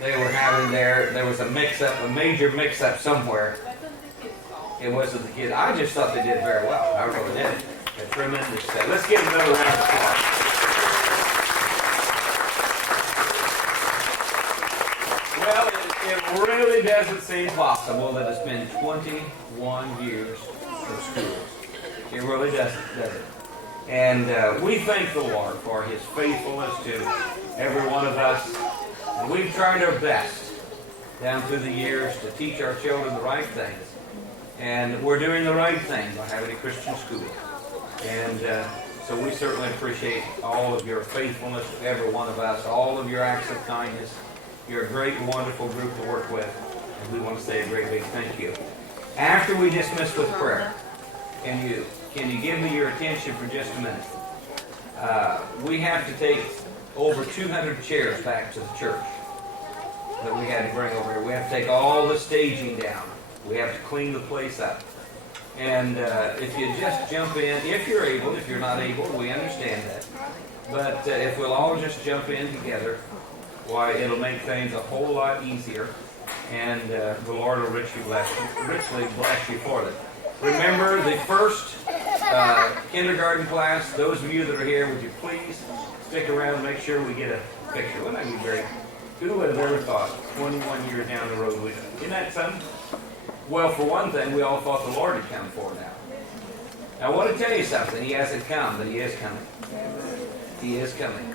they were having there. There was a mix-up, a major mix-up somewhere. It wasn't the kids. I just thought they did very well. I really did. A tremendous. Let's give them another round of applause. Well, it really doesn't seem possible that it's been 21 years of school. It really doesn't, does it? And we thank the Lord for His faithfulness to every one of us. And we've tried our best down through the years to teach our children the right things. And we're doing the right thing by having a Christian school. And so we certainly appreciate all of your faithfulness to every one of us, all of your acts of kindness. You're a great, wonderful group to work with. And we want to say a great big thank you. After we dismiss with prayer, can you give me your attention for just a minute? We have to take over 200 chairs back to the church that we had to bring over here. We have to take all the staging down. We have to clean the place up. And if you just jump in, if you're able, if you're not able, we understand that. But if we'll all just jump in together, why, it'll make things a whole lot easier. And the Lord will richly bless you for it. Remember, the first kindergarten class, those of you that are here, would you please stick around and make sure we get a picture? Wouldn't that be great? Who would have ever thought 21 years down the road? Isn't that something? Well, for one thing, we all thought the Lord had come for now. Now, I want to tell you something. He hasn't come, but He is coming. He is coming.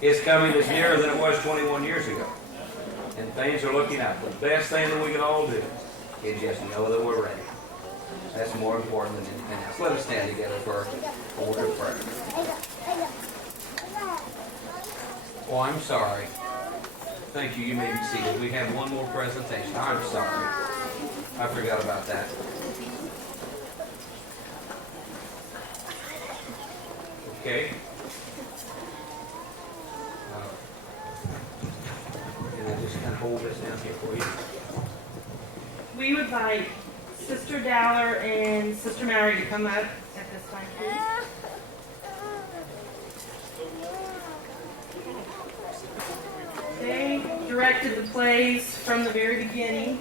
His coming is nearer than it was 21 years ago. And things are looking up. The best thing that we can all do is just know that we're ready. That's more important than anything else. Let us stand together for a word of prayer. Oh, I'm sorry. Thank you. You may be seated. We have one more presentation. I'm sorry. I forgot about that. Okay. Can I just kind of hold this down here for you? We would like Sister Dowler and Sister Mallory to come up at this time, please. They directed the plays from the very beginning,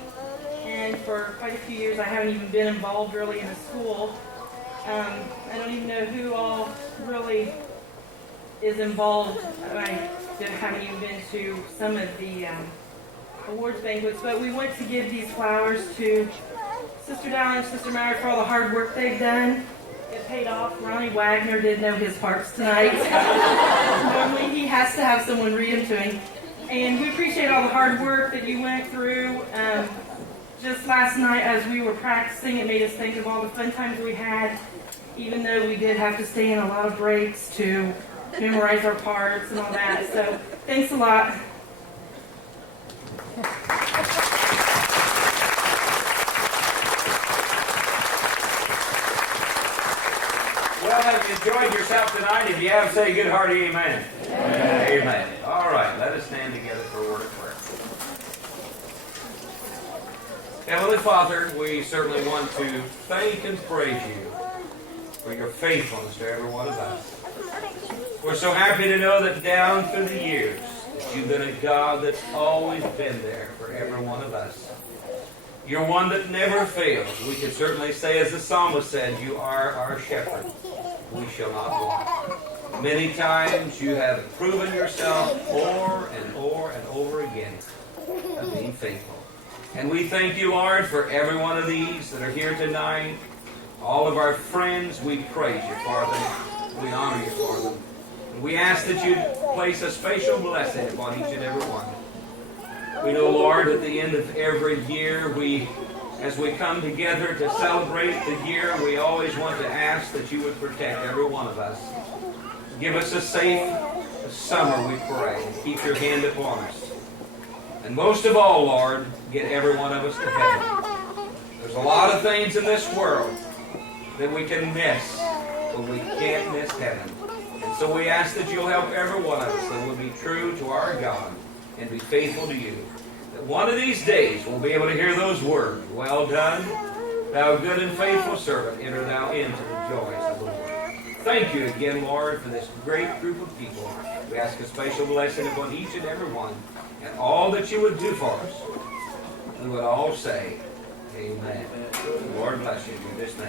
and for quite a few years I haven't even been involved really in a school. I don't even know who all really is involved. I haven't even been to some of the awards banquets, but we went to give these flowers to Sister Dowler and Sister Mallory for all the hard work they've done. It paid off. Ronnie Wagner did know his parts tonight. Normally he has to have someone read them to him. And we appreciate all the hard work that you went through. Just last night as we were practicing, it made us think of all the fun times we had, even though we did have to stay in a lot of breaks to memorize our parts and all that. So thanks a lot. Well, have you enjoyed yourself tonight? If you have, say a good hearty amen. Amen. Amen. All right, let us stand together for a word of prayer. Heavenly Father, we certainly want to thank and praise you for your faithfulness to every one of us. We're so happy to know that down through the years, that you've been a God that's always been there for every one of us. You're one that never fails. We can certainly say, as the psalmist said, you are our shepherd. We shall not want. Many times you have proven yourself over and over and over again of being faithful. And we thank you, Lord, for every one of these that are here tonight. All of our friends, we praise you for them. We honor you for them. And we ask that you place a special blessing upon each and every one. We know, Lord, at the end of every year, as we come together to celebrate the year, we always want to ask that you would protect every one of us. Give us a safe summer, we pray, and keep your hand upon us. And most of all, Lord, get every one of us to heaven. There's a lot of things in this world that we can miss, but we can't miss heaven. And so we ask that you'll help every one of us that we'll be true to our God and be faithful to you. That one of these days we'll be able to hear those words, well done, thou good and faithful servant, enter thou into the joys of the Lord. Thank you again, Lord, for this great group of people. We ask a special blessing upon each and every one, and all that you would do for us. We would all say, amen. The Lord bless you in this name.